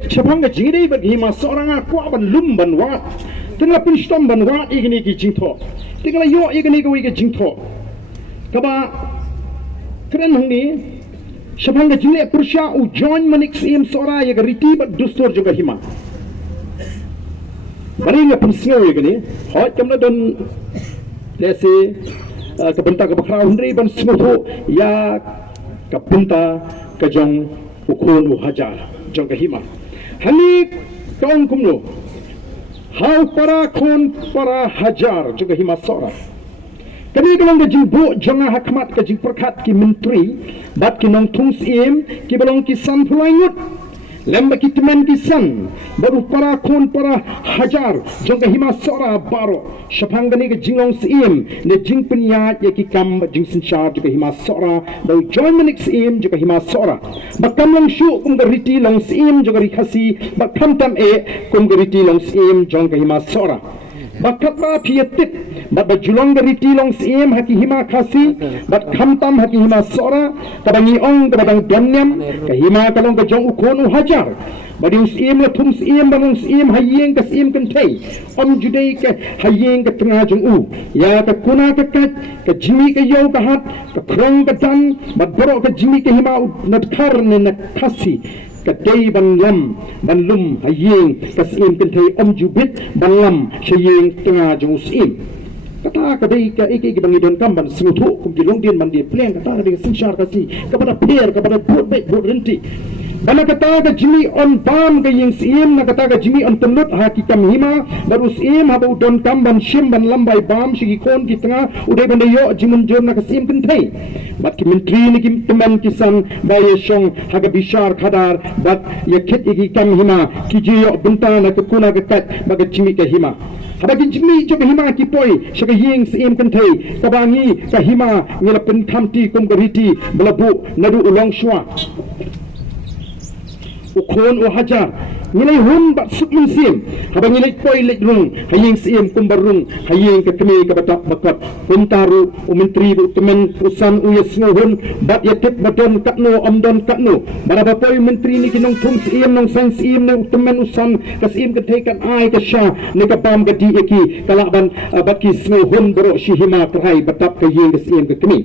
Shapang ke jiri bagi Hima seorang aku ban lum ban wat. Tinggal pinstom ban wat igini ki jingtho. Tinggal yo igini ke jingtho. Kaba keren hangi Shapang ke jile Persha u join manik CM Sora ya riti bat dustur juga Hima. Bari nga pensio ya gini, hot kamna don lese kebenta ke bakra hundri ban smutu ya kebenta ke jong ukun u hajar jong ke Hima. Hani kaum kumlo. Hau para kon para hajar juga Hima Sora. Kami kalau ke jimbo jangan hakmat ke jing perkat ki menteri bat ki nong tung sim ki belong ki san pulaingut lembak ki teman ki san baru para kon para hajar jong Hima Sora baro syapang gani ke jinglong sim ne jing penyat ya ki kam jing senchar juga Hima Sora baru join manik sim juga Hima Sora bakam long shu kum geriti long sim juga rikasi bakam tam kum geriti long sim jong Hima Sora bakat ba pietip bat bajulong dari tilong sim haki Hima kasi bat kamtam haki Hima Sora kabangi ong kabadang donyam ke Hima kalong ke jong ukonu hajar badi usim la tum sim banong sim hayeng ke sim kentei om judai ke hayeng ke tengah jong u ya ke kuna ke kat ke jimi ke yo ke hat ke krong ke dan bat borok ke jimi ke Hima natkar ne na kasi kadai ban lam ban lum hayeng kasim kentei om jubit ban lam hayeng tengah jong usim kata kadai ka iki bangi don kam ban smutu kum di longdien man di pleng kata kadai sensyar kasi kepada player kepada buat baik buat renti Bana kata ka jimi on bam ka ying sim na kata ka jimi on tenut haki kam hima baru sim haba udon kam ban shim ban lambai bam shigi kon ki tengah udai ban yo jimun jor na ka sim kentai bat ki menteri ni kim teman kisan baye shong haga bishar khadar bat ya khet igi kam hima ki jiyo benta na ka kuna ka kat baga jimi ka hima haba ki jimi jo ka hima ki poi shaka ying sim kentai kabangi ka hima ngila pen thamti kum ka riti belabu nadu ulong shwa ukon o hajar nilai hun bat suk min sim haba nilai poi lek rung haying sim kumbarung haying ke kemi ke batak bakat puntaru o menteri bu temen usan u yasno hun bat yatit badon katno amdon katno baraba poi menteri ni kinong thum sim nong san sim ne temen usan ka sim ke tekan ai ke sha ne ka pam ke di eki kalaban bat ki sno hun bro shihima krai batap ke ying ke sim ke kemi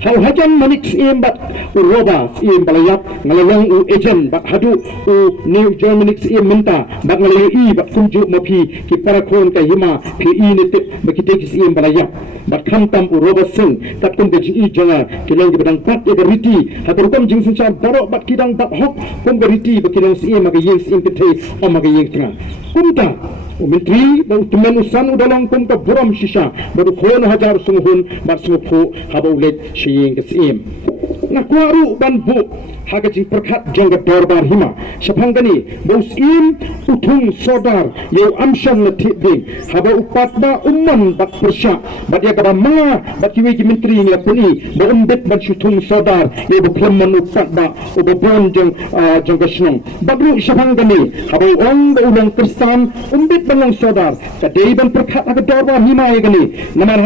hal hajan manik sim bat uroba sim balayap ngalayang u agent bat hadu u new germanic sim minta bat ngalayu i bat kunju mapi ki parakon ka hima ki i nitip bakite ki sim balayap bat khamtam uroba sing tat kum de i janga ki lang badang pat e riti haturkom jing sin cham barok bat kidang bat hok kum riti bakidang sim aga yeng sim kete om aga yeng tengah kumta menteri dan teman usan udalang kum ka buram shisha baru khon hajar sunghun bat sungphu habaulet shiying kesim na kwaru ban bu haga jing perkhat jangga dorbar hima shaphangani bos im uthung sodar yo amshan na thiding haba upatba umman bat persha bat ya kaba ma bat kiwi ki menteri ni apuni ba umbet bat shuthung sodar yo buklamman upatba ubabon jang jangga shnong bagru shaphangani haba ong ba ulang kristan umbet bangang sodar kadai ban perkhat haga dorbar hima ya gani namar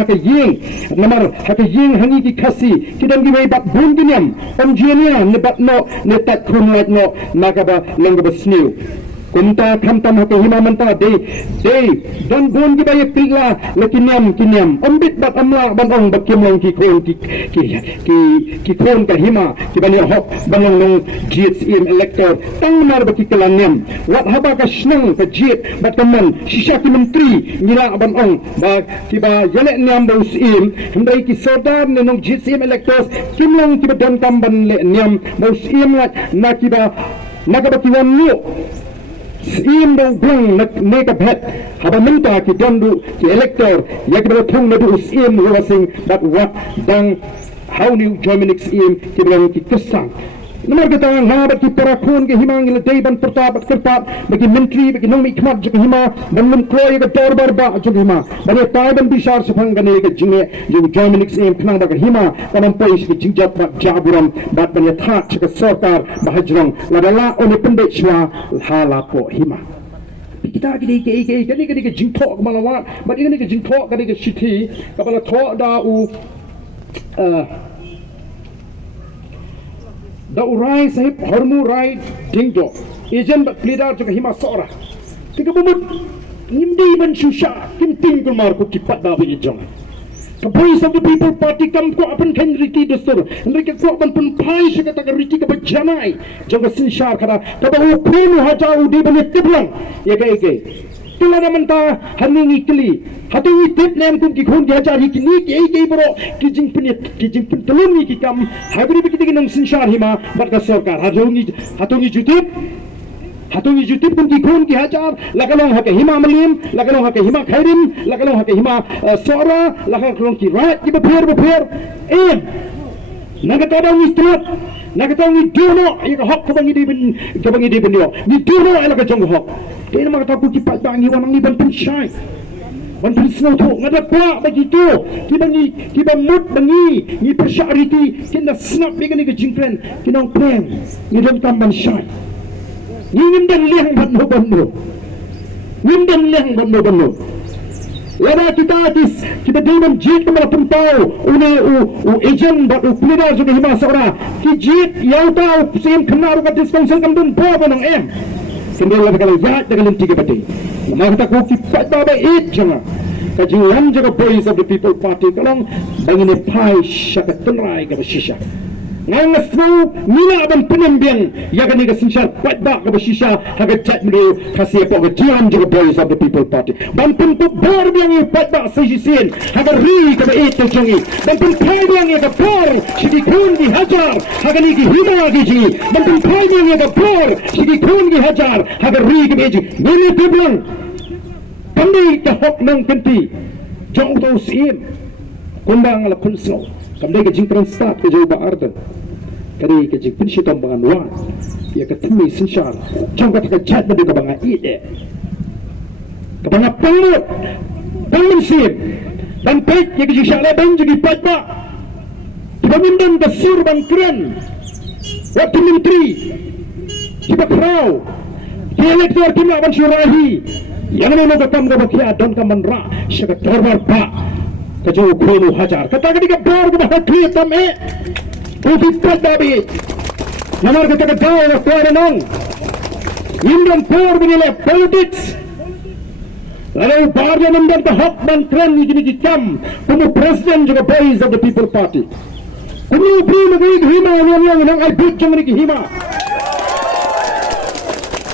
haka ying hangi ki khasi kidam gi wei bat bun ginyam omjenia ne bat no ne tat khun lat no nagaba langaba sniu kumta khamtam haka hima manta de don gon gi baye pilla lekinyam ombit bat amla ban ong bakim long ki khon ki khon ka hima ki ban hok banong nong GSM elector tang mar baki kelanyam wat haba ka snang ka jit bat kaman shisha ki menteri nila ban ong ba ki ba yale nyam do sim hendai ki sodar ne nong GSM electors kimlong ki don kam ban le nyam do sim lat na ki ba naga baki wan nu sim do blang ne ka phet haba minta ki dondu ki elector yak ba thong na du sim wasing that what dang how new germanic sim ki bang ki kisang nomor kita ngabat ki parakun ke himang le deiban pertap kertat bagi menteri bagi nomi khmat je hima dan mun kloy ke dorbar ba je hima bani taiban bishar saphangane ke jinge je germanic sim khna ba hima kanam pois ki jingjat ba jaburam bat bani tha ke sarkar bahajrong ladala oni pendek shwa hala po hima kita gini ke jingthok malawa bat ini ke jingthok ke shithi kapala tho da u da urai sahib hormu rai dingjo ejen bat leader juga hima sora tiga bumut nimdi ban shusha kim ting kumar ko kipat da bi jong the voice of the people party kam ko apan khan riti dastur mereka ko apan pun pai shaka ta riti ka bajanai jong sin shar khada ta ba u phun haja u di ban tiblang ye ke tulana manta haningi kli hatungi tip nem kum ki khun ga chari ki ni ke bro ki jing pun tuluni ki kam habri bi ki nang sin shar hima bat ka sarkar hatungi jutip kum ki khun ki hachar lagalong ha ke hima malim lagalong ha ke hima khairim lagalong ha ke hima sora lagalong ki rat ki ba pher em nagata da ni strat nagata ni dono ay ka hok ka bangi di ben yo ni dono ay ka jong hok kaya mga tapo ki patbangi wanang ni ban pinsyay wan pinsnaw to ngada pa begitu kiba mut bangi ni persyariti kina snap ni ka jingkren kinong plan ni dam tamban syay ni ngindan leng banno Lada kita atis kita dalam jit kemana puntau u agent bat u pelida juga hima seorang ki jit yang tahu sim kenar ka dispensal kandun po banang em sendiri kalau jahat dengan tiga pati maka kita ko ki pada ba it janga kajian jaga voice of the people party kalong bangine pai syaka tenrai ka shisha ngang snu mina ban penembiang ya kan ga sinshar patba ga shisha haga chat mdu khasi po ga jiam jo boys of the people party ban pun tu bor biang patba sejisen haga ri ga et jongi ban pun phai biang ga por shidi khun gi hajar haga ni gi hima gi ji ban pun phai biang ga por shidi khun gi hajar haga ri ga ji ni tiblang pandai ta hok nang kenti jong to sim kumbang la kun snow kamdai ga jingkran start ke jo ba arda kari ke jing pinshi tom bangan wa ya ka tumi sinshar jong ka ka chat ba ka banga ide ka banga pangmut sim dan pek ya ke jing shala bang jadi patba pemindang ka sir bang kren waktu menteri tiba krau elektor timna ban syurahi yang mana ka kam ka bakia don ka manra syaka torbar pa ka jo khono hajar kata ka diga bor ka hakli tame Upipat Dabi Namar kita ketahui oleh Tuan Nong Indian power begini politics lalu Barja Namdan tahap mantran ini kam Kumu presiden juga boys of the people party Kumu beri negeri hima yang nang albut jeng negeri hima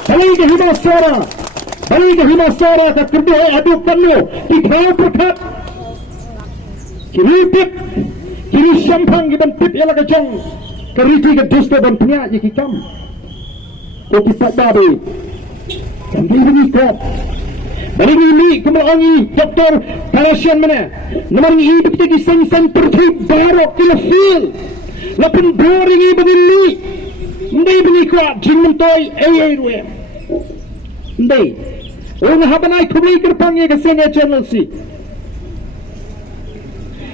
Balik ke hima suara Balik ke hima suara tak kedua adu penuh di bawah perkat Kini tip Kini syampang giban tip ialah kejong keriti ke dusta dan penyak je kikam kopi tak babi dan dia mengikat balik ini kemelangi doktor Palasian mana nomor ini hidup jadi sen-sen tertib barok kila feel lapun boring ini begini hindi mengikat jing mentoy ruwe hindi orang habanay kubli kerpangnya ke senior channel si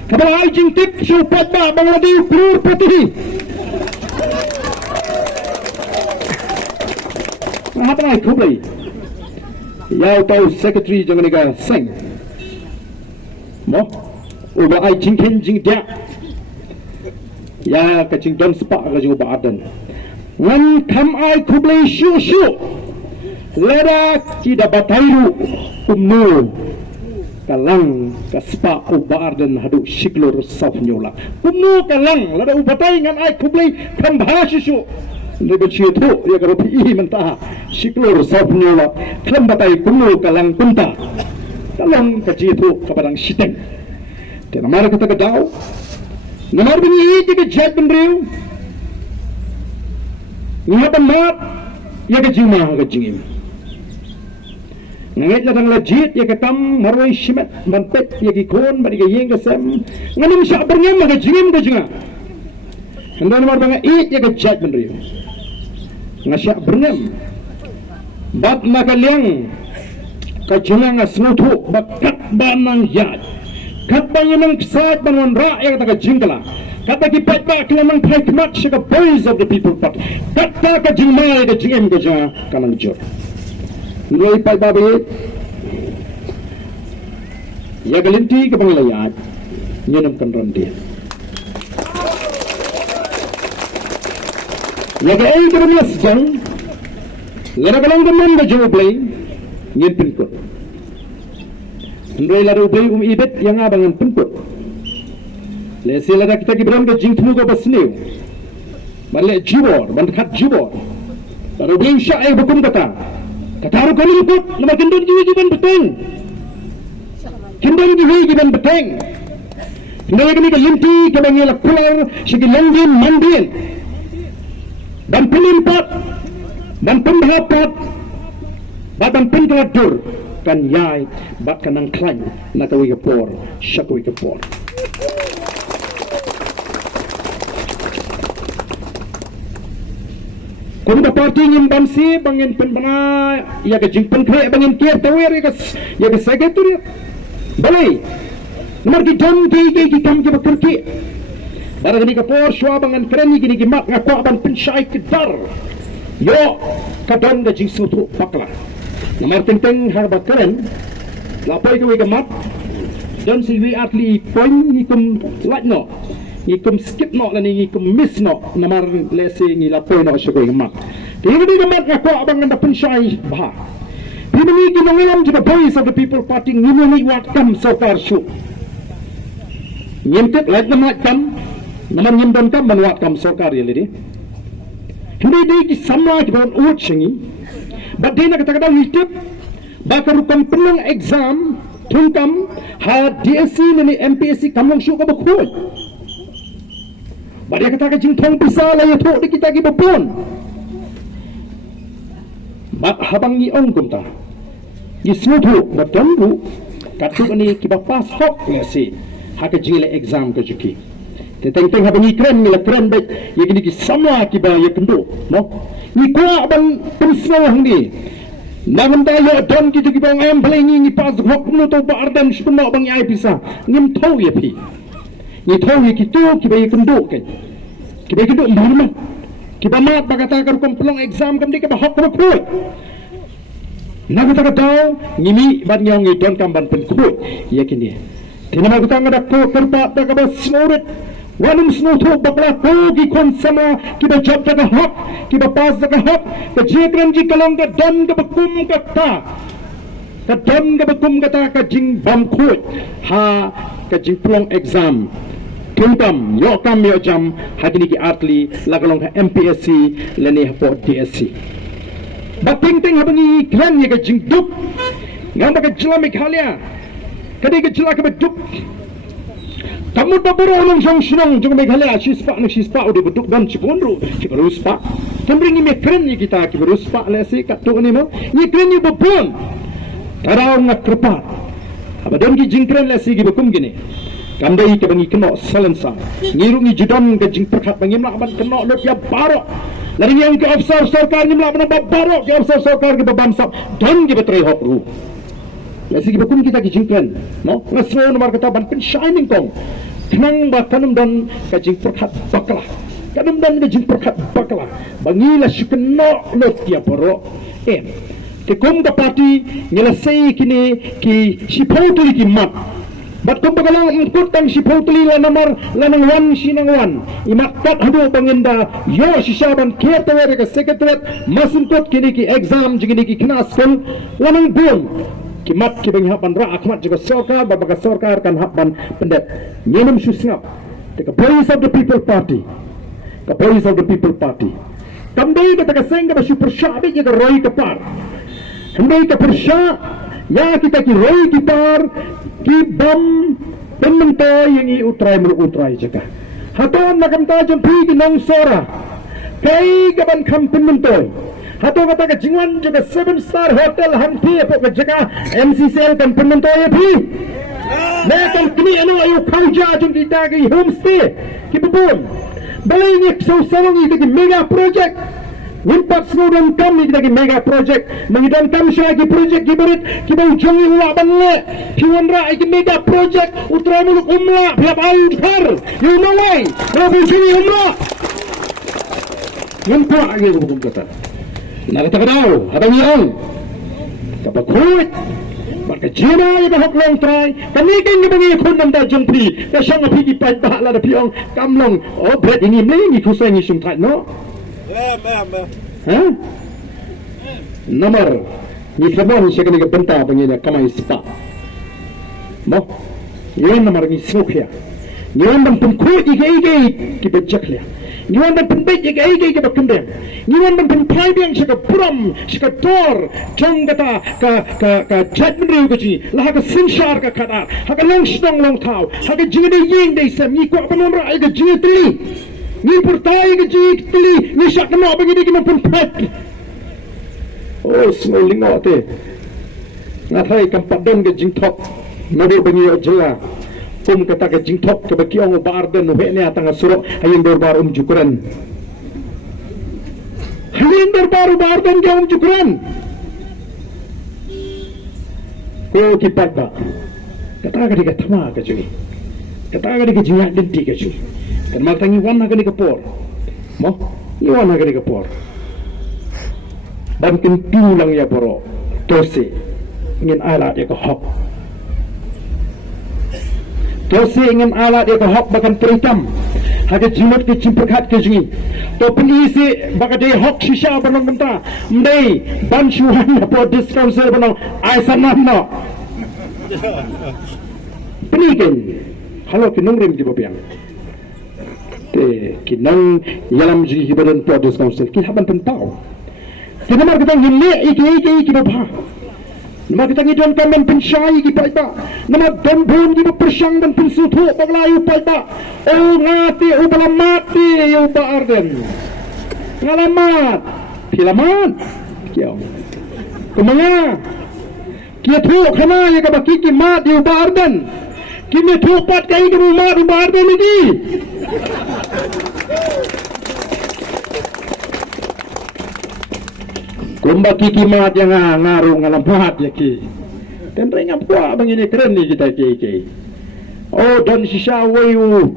Kepada Ajing Tip Syupat Ba Bangladesh Pelur Putih apa nak kubli Yau tahu sekretari jangan negara Seng Mo Uba Ajing Ken Jing Dia Ya kacing don sepak ke juga badan Ngan kam ai kubli syu Leda tidak batairu umnu kalang kaspa ubar dan hadu shiklor saf nyola kumno kalang lada ubatai ngan ai kublai khambha shu lebe chitu ya karo pi menta shiklor saf nyola khambatai kumno kalang kunta kalang kajitu kabarang shiteng te namar kata gadau namar bini ke jat benriu ngapa mat ya ke jima ke jingim Nangit ladang lajit ya ketam marwai shimet manpet ya gikon bari ga yeng gasem nganim sya berngam ga jingim ga jinga ndan mar banga it ya ga jat benriu ngasya berngam bab makaliang ka jinga ngasnutu bakat banang yat kat banang pesat bangun ra ya kata ga jingkala kata ki patba kelamang paikmat sya boys of the people part kata ka jingma ya ga jingim ga jinga kanang jor Nilai pai babi ya galinti ke panglayat nyenam kan randia ya ga ai ke rumah sejang lera galang gaman ga joblay nyen pinkot ndoi laru bay ibet yang abangan pinkot le sila kita gibran ga jingtmu ga basniu balle jibor bandhat jibor laru bay sya ai bukum kata Kataru kami ikut nama kendor jiwan beteng. Kendor jiwan beteng. Kendor kami ke linti kami ngelak pulang segi langgin mandin dan pelimpat dan pembahapat dan penteladur kan yai bat kanang klan nakawi kepor syakwi kepor. Kumda parti ngin bansi bangin penbana ya ke jingpen kre bangin kier tawer ya ke sekretari balai nomor ki jam ki kam ke bakurki bara gani ka por shwa bangan kreni gini ki mak ngakwa ban pensyai ke dar yo kadon da jing sutu pakla nomor teng har bakren lapoi ke mak dan si wi atli poin ni kum lajno ngikum skip no na ngikum miss no namar lese ngi lapoi no syako mak ini dia mak ngako abang anda pun syai bah ini ni ginongelam to the boys of the people party ngini what come so far shoot nyentep like the mak kam naman yimdan kam manuat kam sarkar yelidi hindi di ki samla ki ban ut singi but dina kata kata hitip bakar kam pelang exam tungkam ha DSC ni MPSC kamlong syu ka bakhoi but dia kata ka jing thong pisa la ya thok di kita ki bapun but habang ni ong kumta ni smuthu batam bu katu ni ki bapas hok ngasi ha ka jing le exam ka juki tentang habang ni kren ni la kren baik ya gini ki samla ki ba ya kendo no ni kwa bang pusna hang namun tayo don kita ki bang am playing ni pas hok no to bardan shpno bang ai pisa nim thau ya phi ni thau ya ki to ki ba ya kendo kan ki ba kendo mbama ki ba mat bagata kar komplong exam kam di ki ba hok ko khoi nago ta daw ngimi ban nyong ni don kam ban pen khoi ya kini tinama ko tanga dakko kerpa ta ka ba snoret wanum snow to bakla ko ki kon sama ki ba job ta hok ki ba pas ta hok ka jekran ji kalong ka don ka bakum ka ta ka don ka bakum ka ta ka jing bam khoi ha ka jing plong exam tungkam yo kam yo jam hagini ki atli lagalong ka MPSC leni po DSC bating ting habangi klan ye ka jing duk ngam ba ka jila me khalia kadi ka jila ka ba duk kamu da buru ulung song sunong jung me khalia shispa odi beduk dan chikondru ki beruspa tambringi me kren ni kita ki beruspa lesi ka tu ni mo ni kren ni bopun tarau ngat krepat abadon ki jing kren lesi ki bekum gini kandai ke bangi keno salensa ngiru ni jidon ke jing perkhat bangim la ban keno lot ya barok lari yang ke officer sarkar ni la ban barok ke officer sarkar ke babamsa don ke betrai hok ru lesi ki bekum kita ki jingkan no ngasro nomor kata ban pen shining kong kenang ba kanum don ke jing perkhat bakla kanum don ke jing perkhat bakla bangi la shikeno lot ya barok ke kum ka party ngelasai kini ki sipautu ki mat bat kum bagalang ingkut tang sipautu la nomor lanang wan sinang wan imakat hadu banginda yo sisaban kiatawere ka secretariat masunkot kini ki exam jigini ki knas kan lanang bun kimat ki bang hapan ra akmat juga sarkar babaka sarkar kan hapan pendet nyenum susngap the voice of the people party the voice of the people party tambay ka tagaseng ka super shabi ka roy ka par hindi ka persya ya kita ki roy gitar ki bam penmentoy yang utray utray jaga haton nakamta jom pi nong sora kai gaban kam penmentoy hato kata ka jingwan jaga 7-star hotel hampi apa ka jaga MCCL kan penmentoy pi na kan kini anu ayu kauja jom kita ki homestay ki bubun balai ni so salong itu ki mega project Wimpak semua kami kita ki mega project mengidan kami saya ki project ki berit ki bau jongi ulah banle hiwan ra ki mega project utara muluk umla biap ayu thar yu malai rabu sini umla nampak lagi hukum kata nak kata kau ada ni ang kapa kuat maka jina ida hok long try kami kan ni bagi kun nam da jengpi ka sang api ki pai ba la da piong kamlong oh bet ini ni kusai ni sum thai no nomor ni sabon siya kani benta pangina kamay spa mo yun nomor ni sukya yun nam pungku igay ki bejak liya yun nam pembej igay ki bakendem yun nam pempai biang siya ka puram siya ka tor jong kata ka judgment ko ji lah ka sinshar ka kadar ha ka long stong long tau ha ka jingde ying dei sam ni ko panomra ay ka jingde ni pertai ke jik teli ni syak kena bagi dia pun pat oh semua lingo te ngatai kampat don ke jing thok nabi bagi jela pum kata ke jing thok ke bagi ong bar dan we ne atang surok hayin dorbar jukuran hayin dorbar bar dan ke jukuran ko kipat ba kata ke dia thama ke jui kata ke dia jingat denti ke jui kan matangi wan na kani kapor mo iwan na kani kapor ban kentu lang ya poro tose ingin alat ya hok tose ingin alat ya hok bahkan teritam ada jimat ke cimperkat ke jingi to penisi baka de hok shisha banong benta mdei ban shuhan po discount sale banong ai sanam no peniken halo kinong rim jibo piang kinang yalam ji hibaran Province Council ki haban tentau kenamar kita ngile iki babha nama kita ngidon kamen pensyai ki paiba nama dombun ki persang dan pensuthu baglayu paiba oh ngati ubala mati uba arden ngalamat filaman kiau kumanga kia thu khana ye ka baki ki mat uba arden kimi thu pat kai ki mat uba arden lagi kumba kiki mat yang ngaruh ngalamat ya ki tenreng apa bang ini keren ni kita ki oh don sisa wayu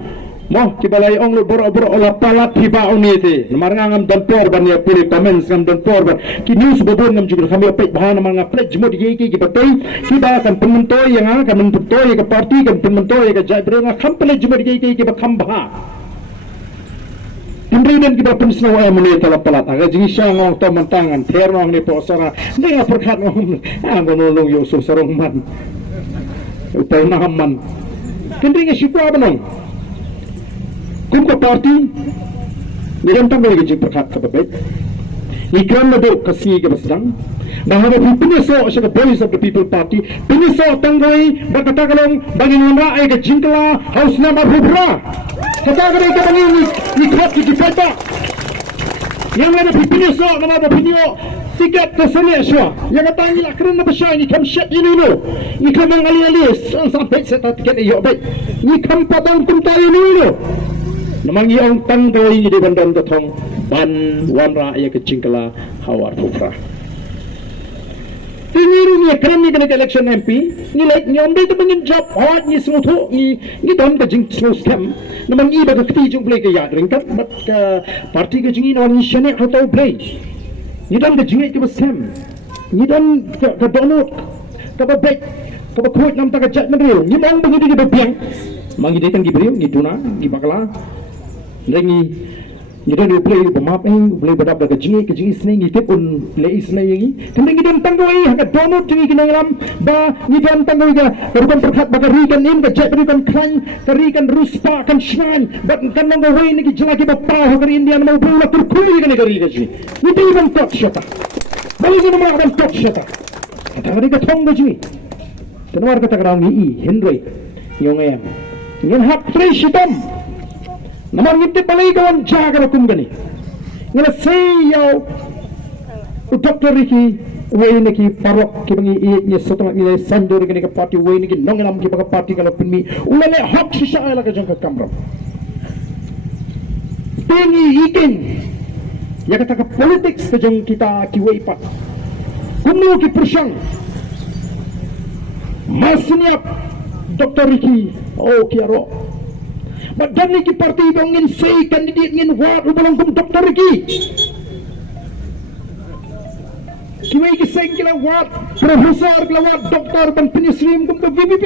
moh kibalai ong lu boro-boro olah palat hiba uni ti namar ngam don por ban ya pilih comments ngam don por ban ki news bobon ngam juga kami pek bahan namar ngam pledge mod ki batai kiba kan pementoy yang kan mentoy ke parti kan pementoy ke jai berang kam pledge mod ki bakam bah Pemberian kita pensau ayam ini telah pelat. Agak jenis ngong teman tangan, terong ni posora. Dengar perkat ngong, nolong Yusuf sarong man, utau nahaman. Kendrinya siapa benang? Kumpa parti, ni kan tambah lagi perkat kebabet. Ikram nado kasih ke basdang. Bahawa piniso sa Voice of the People Party, piniso tanggay bakatagalong bangin na ay kajingkala house na marhubra. Katagalay ka bangin ikot kikipeta. Yang ada piniso na mabapinyo tigat na sa lesya. Yang atang ilakran na ba siya ikam shit inuno. Ikam ang alialis ang sampai sa tatikat iyo bay. Ikam patang kumtayo inuno. Namang iyong tanggay di bandang datong ban wanra ay kajingkala hawar hubra. Tingiru ni kami kena election MP ni like ni ambil tu bangin job hot ni semua tu ni don ke jing semua scam namang iba ke keti jung play ke yad ringkat but parti ke jing ni shane atau play ni don ke jing ke scam ni don ke download ke baik ke kuat nam tak jat menriu ni bang bangin di bebiang mangi detan gi beriu ni tuna gi bakala rengi ni don play pemap play badap ke jing snai ni tepun play snai yang ni kendeng ni don tanggoi hak download jing kinangalam ba ni don tanggoi ga berban perkhat bagari kan in ke jet kan klan kari kan ruspa kan shman but kan nang hoi ni jelaki ba pa ho kari india mau pula turkuli kan kari ga jing ni ti ban tot shata bali ni mo ban tot shata kata kari ka thong ga jing tenwar kata kara ni henry yong em ngen hak fresh shitam namar ngiti palay kawan jaga rakum gani ngala sayaw Dr. Ricky way niki parok ki bangi ni sotong ni sandor gani ka party way niki nongalam ki baka party kala pinmi ulale hak shisha ala ka jangka kamra pengi ikin ya kata ka politics ka jang kita ki way pat kumu ki persyang masniap Dr. Ricky oh kiaro badan ni ki parti bangin say candidate ngin ward ubalang kum Dr. Ricky kiway ki say kila ward professor kila ward doktor ban penyesrim kum ke VVP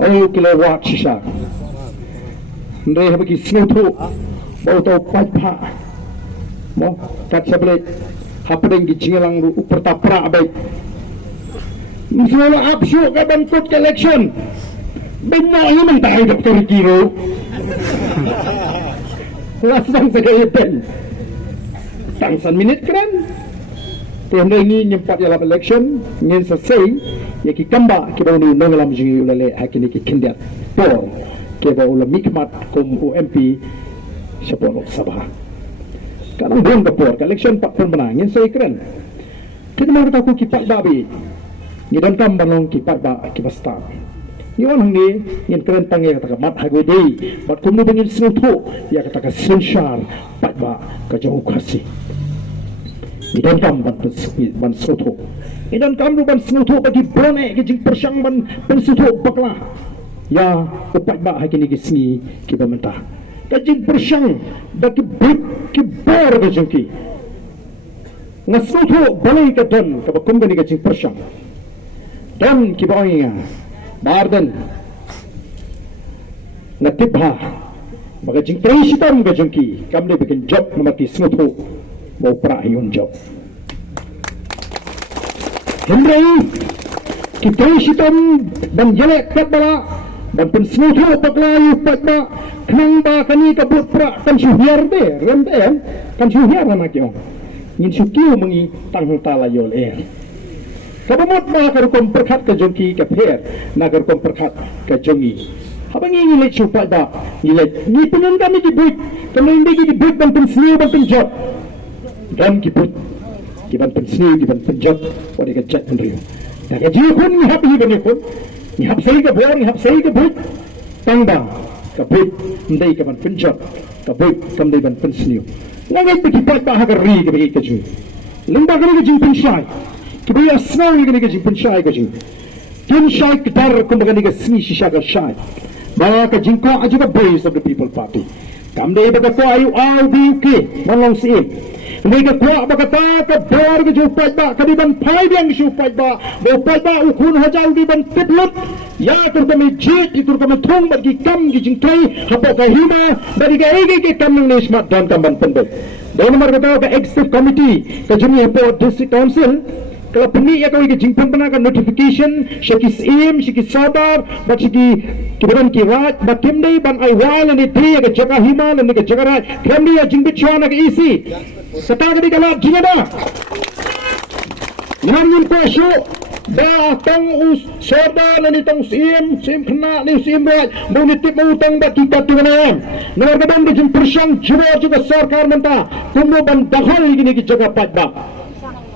oh kila ward sisa ndai habaki snotho bau tau pajpa mo kat sablet hapdeng gi jingalang ru pertapra baik misalnya absu ka ban put election bina ini mentai Dr. Kiro lasang segayatan tangsan minit keren tiada ini nyempat dalam election ingin selesai ya ki kamba ki baru nongalam jingi ulale hakini ki kindiat por ki baru ula mikmat kum UMP siapa Lok Sabah kadang belum ke por election pak pun menang ingin saya keren kita mahu tahu kipat babi ni dan kambalong kipat ba ki basta Yon ni yang keren panggil kata mat hagodi, mat kumu bangin senutu, ya kata sensyar, patba kajau kasih. Idan kam ban senutu, idan kam ban senutu bagi brone kejing persyang ban senutu bakla. Ya patba hakini kisni kita mentah. Kejing persyang bagi brik kibor kejengki. Ngasutu balai kedon kabakum gani kejing persyang. Dan kibawinya. Bardan natibha baga jing presitam ga jengki kamle bikin job namati smuthu mau pra yun job Henry ki presitam dan jelek kat bala ban pen snutu paklayu patba knang ba kani kabut pra kan syuhiar de rembe kan syuhiar na kyo ngin syukiu mengi tang talayol kabamot ba karukom perkhat ka jongki ka pher na karukom perkhat ka jongi habang ngilit syupa ba ngilit ni penun kami dibut kami hindi dibut ban pen snu ban pen jot dan kibut kiban pen snu kiban pen jot wadi ka jet ndri na ka jikun ni happy ban ikun ni hap sei ka bor ni hap sei ka but tang ba ka but ndai ka ban pen jot ka but kam dai ban pen snu ngai pe kipat ba ha ka ri ka bi ka ju limba ka ni jing pen shai kibaya snow ni ka jing pen shai ka ju Jin Shai Kedar kumbaga ni ka sni shisha ka shai. Baka ka jingko aja ka base of the People Party. Kamde baka ko ayu all the UK malong siim. Hindi ka ko baka ta ka bor ka jupat ba kadiban pai yang jupat ba. Jupat ba ukun hajal di ban tiblut. Ya tur kami jit tur kami thong bagi kam ki jingkai hapo ka hima bagi ka ege ke kam nang nismat dan kamban pendek. Dan nomor kata ka executive committee ka jumi hapo district council kalau peni ya kau ikut jingpang pernah kan notification syaki sim syaki sabar bat syaki kibaran kirat bat kimdai ban aiwal ni dia ke jaga himal ni ke jaga rat kimdai ya jingbit chuan ke isi setang kali kalau jingada namun ko syo ba tang us sabar ni tang sim kena ni sim rat mau nitip mau utang bat kita tu kena nomor kadang di jing persyang juga sarkar menta kumu ban dahal gini ke jaga pat ba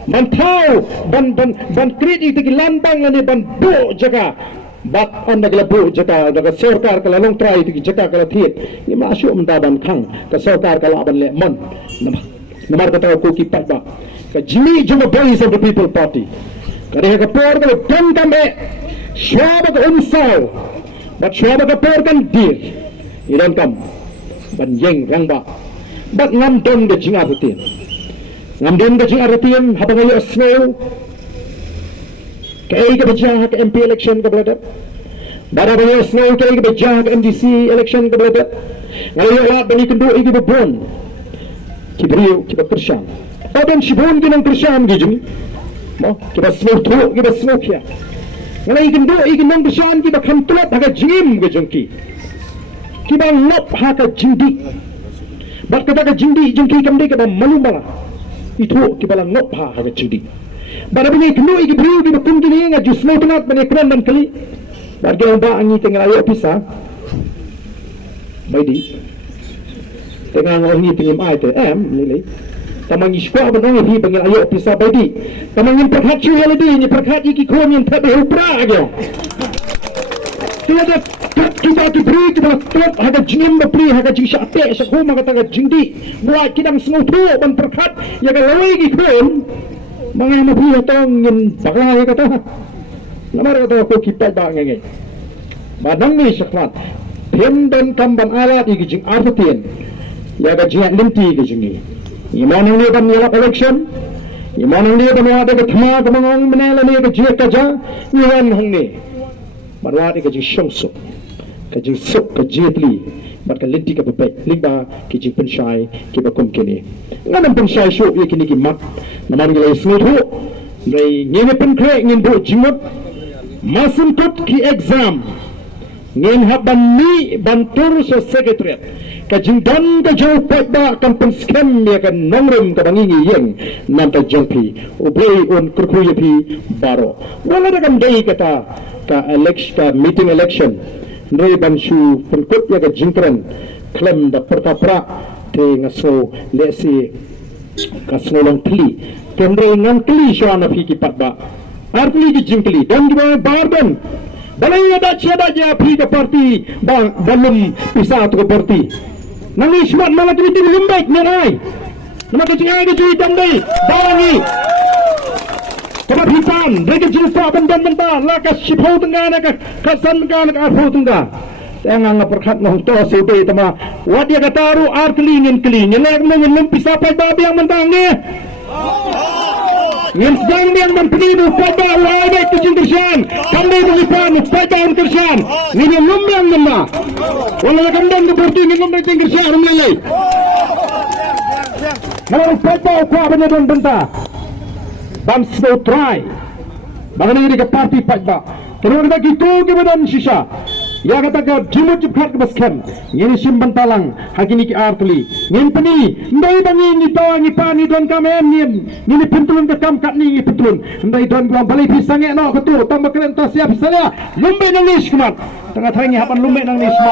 ban thau ban krit itu lantang ni ban bu jaga bat on nagla bu jaga daga sarkar kala long try itu jaga kala thiet ni masuk menta ban khang ka sarkar kala ban le mon namar kata ko ki pat ba ka jimi juma boys of the People Party kare ka por ka don kame shwaba ka unsal bat shwaba ka por kan dir iran kam ban yeng rang ba bat ngam don de jinga putin ngamdin ka jing aratian habang ayo snow kaya ka bajah ka MP election ka brother bada ba ayo snow kaya ka bajah ka MDC election ka brother ngayon lahat bani kendo ay ka babon kibriyo kiba kersyam padan shibon kinang kersyam gijim mo kiba snow to kiba snow kya ngayon kendo ay kinang kersyam kiba kantulat haka jingim gijongki kiba ngop haka jingdi bat kata ka jingdi jingki kamdi kiba malumbala itu kibala ngop ha haga chudi bara bini kenu igi bru di kum gini nga jusno tenat bani kran dan kali barge ba angi tengah ayo pisa baidi tengah angi tingim ai te nilai tamang iskwa banong hi bangi ayo pisa baidi tamang in perkhat chu yaladi ni perkhat iki khom yin thabe upra agyo tiada kita tu beri kita tot haga jingim beri haga jing syate sakho maga taga jingdi buat kidang semua tu ban perkhat ya ga lawai gi khon mangai ma beri atong ngin bakla kata namar kata ko kita ba ngai badang ni saklat pem dan kamban alat gi jing artien ya ga jing linti gi jingi imanang ni ban yala election imanang ni ban ada ga thma kamang menala ni ga jing kaja ni wan hang ni barwat ga jing shongso kajing sok kajitli bat ka linti ka bebek liba kijing pensyai kiba kum kini nganam pensyai syuk ye kini ki mat naman ngai smutu ngai ngene pen kre ngin bu jimut masun kot ki exam ngin haban ni bantur so secretariat kajing dan ka jo patba kan pen scam ye kan nongrum ka bangingi yeng nam ta jongpi oblei on kurkuye pi baro wala da kan dei kata ka election ka meeting election Ndai bansu pengkut ya ke jingkran klaim da pertapra te ngaso lesi kasno long tli kendre ngan tli shwana fi ki patba artli ki jingkli dan di barben balai ada cheda ja fi ka parti bang balum pisa to parti nangi smart malah tu tin limbek nerai nama tu jingai ke cui tandai bangi Kamat hitam, mereka jilfa benda-benda, laka shipau tengah, laka kasan tengah, laka arfu tengah. Jangan perkat noh to sebe tama. Wadia kataru artli ngin kli, nyelak ngin lumpi sapai babi yang mentang ni. Ngin sedang yang mempenidu pada wala itu jingkersan. Kami berlipan pada jingkersan. Ngin lumbang nama. Wala kandang keberti ngin lumbang jingkersan melai. Malah pada apa benar benda. Dan slow try. Bagaimana ini ke parti pada. Kalau kita gitu ke badan sisa. Ya kata ke jimut jipkat ke baskem. Ini simpan talang. Hakini ki artuli. Ngin pani. Ndai bangi ni tawa ni pa ni don kamem ni. Ni pentulun ke kam kat ni pentulun. Ndai don gua balik pisang no ketu. Tambah keren tas siap pisangnya. Lumbe nang ni shkumat. Tengah tangi hapan lumbe nang ni shkumat.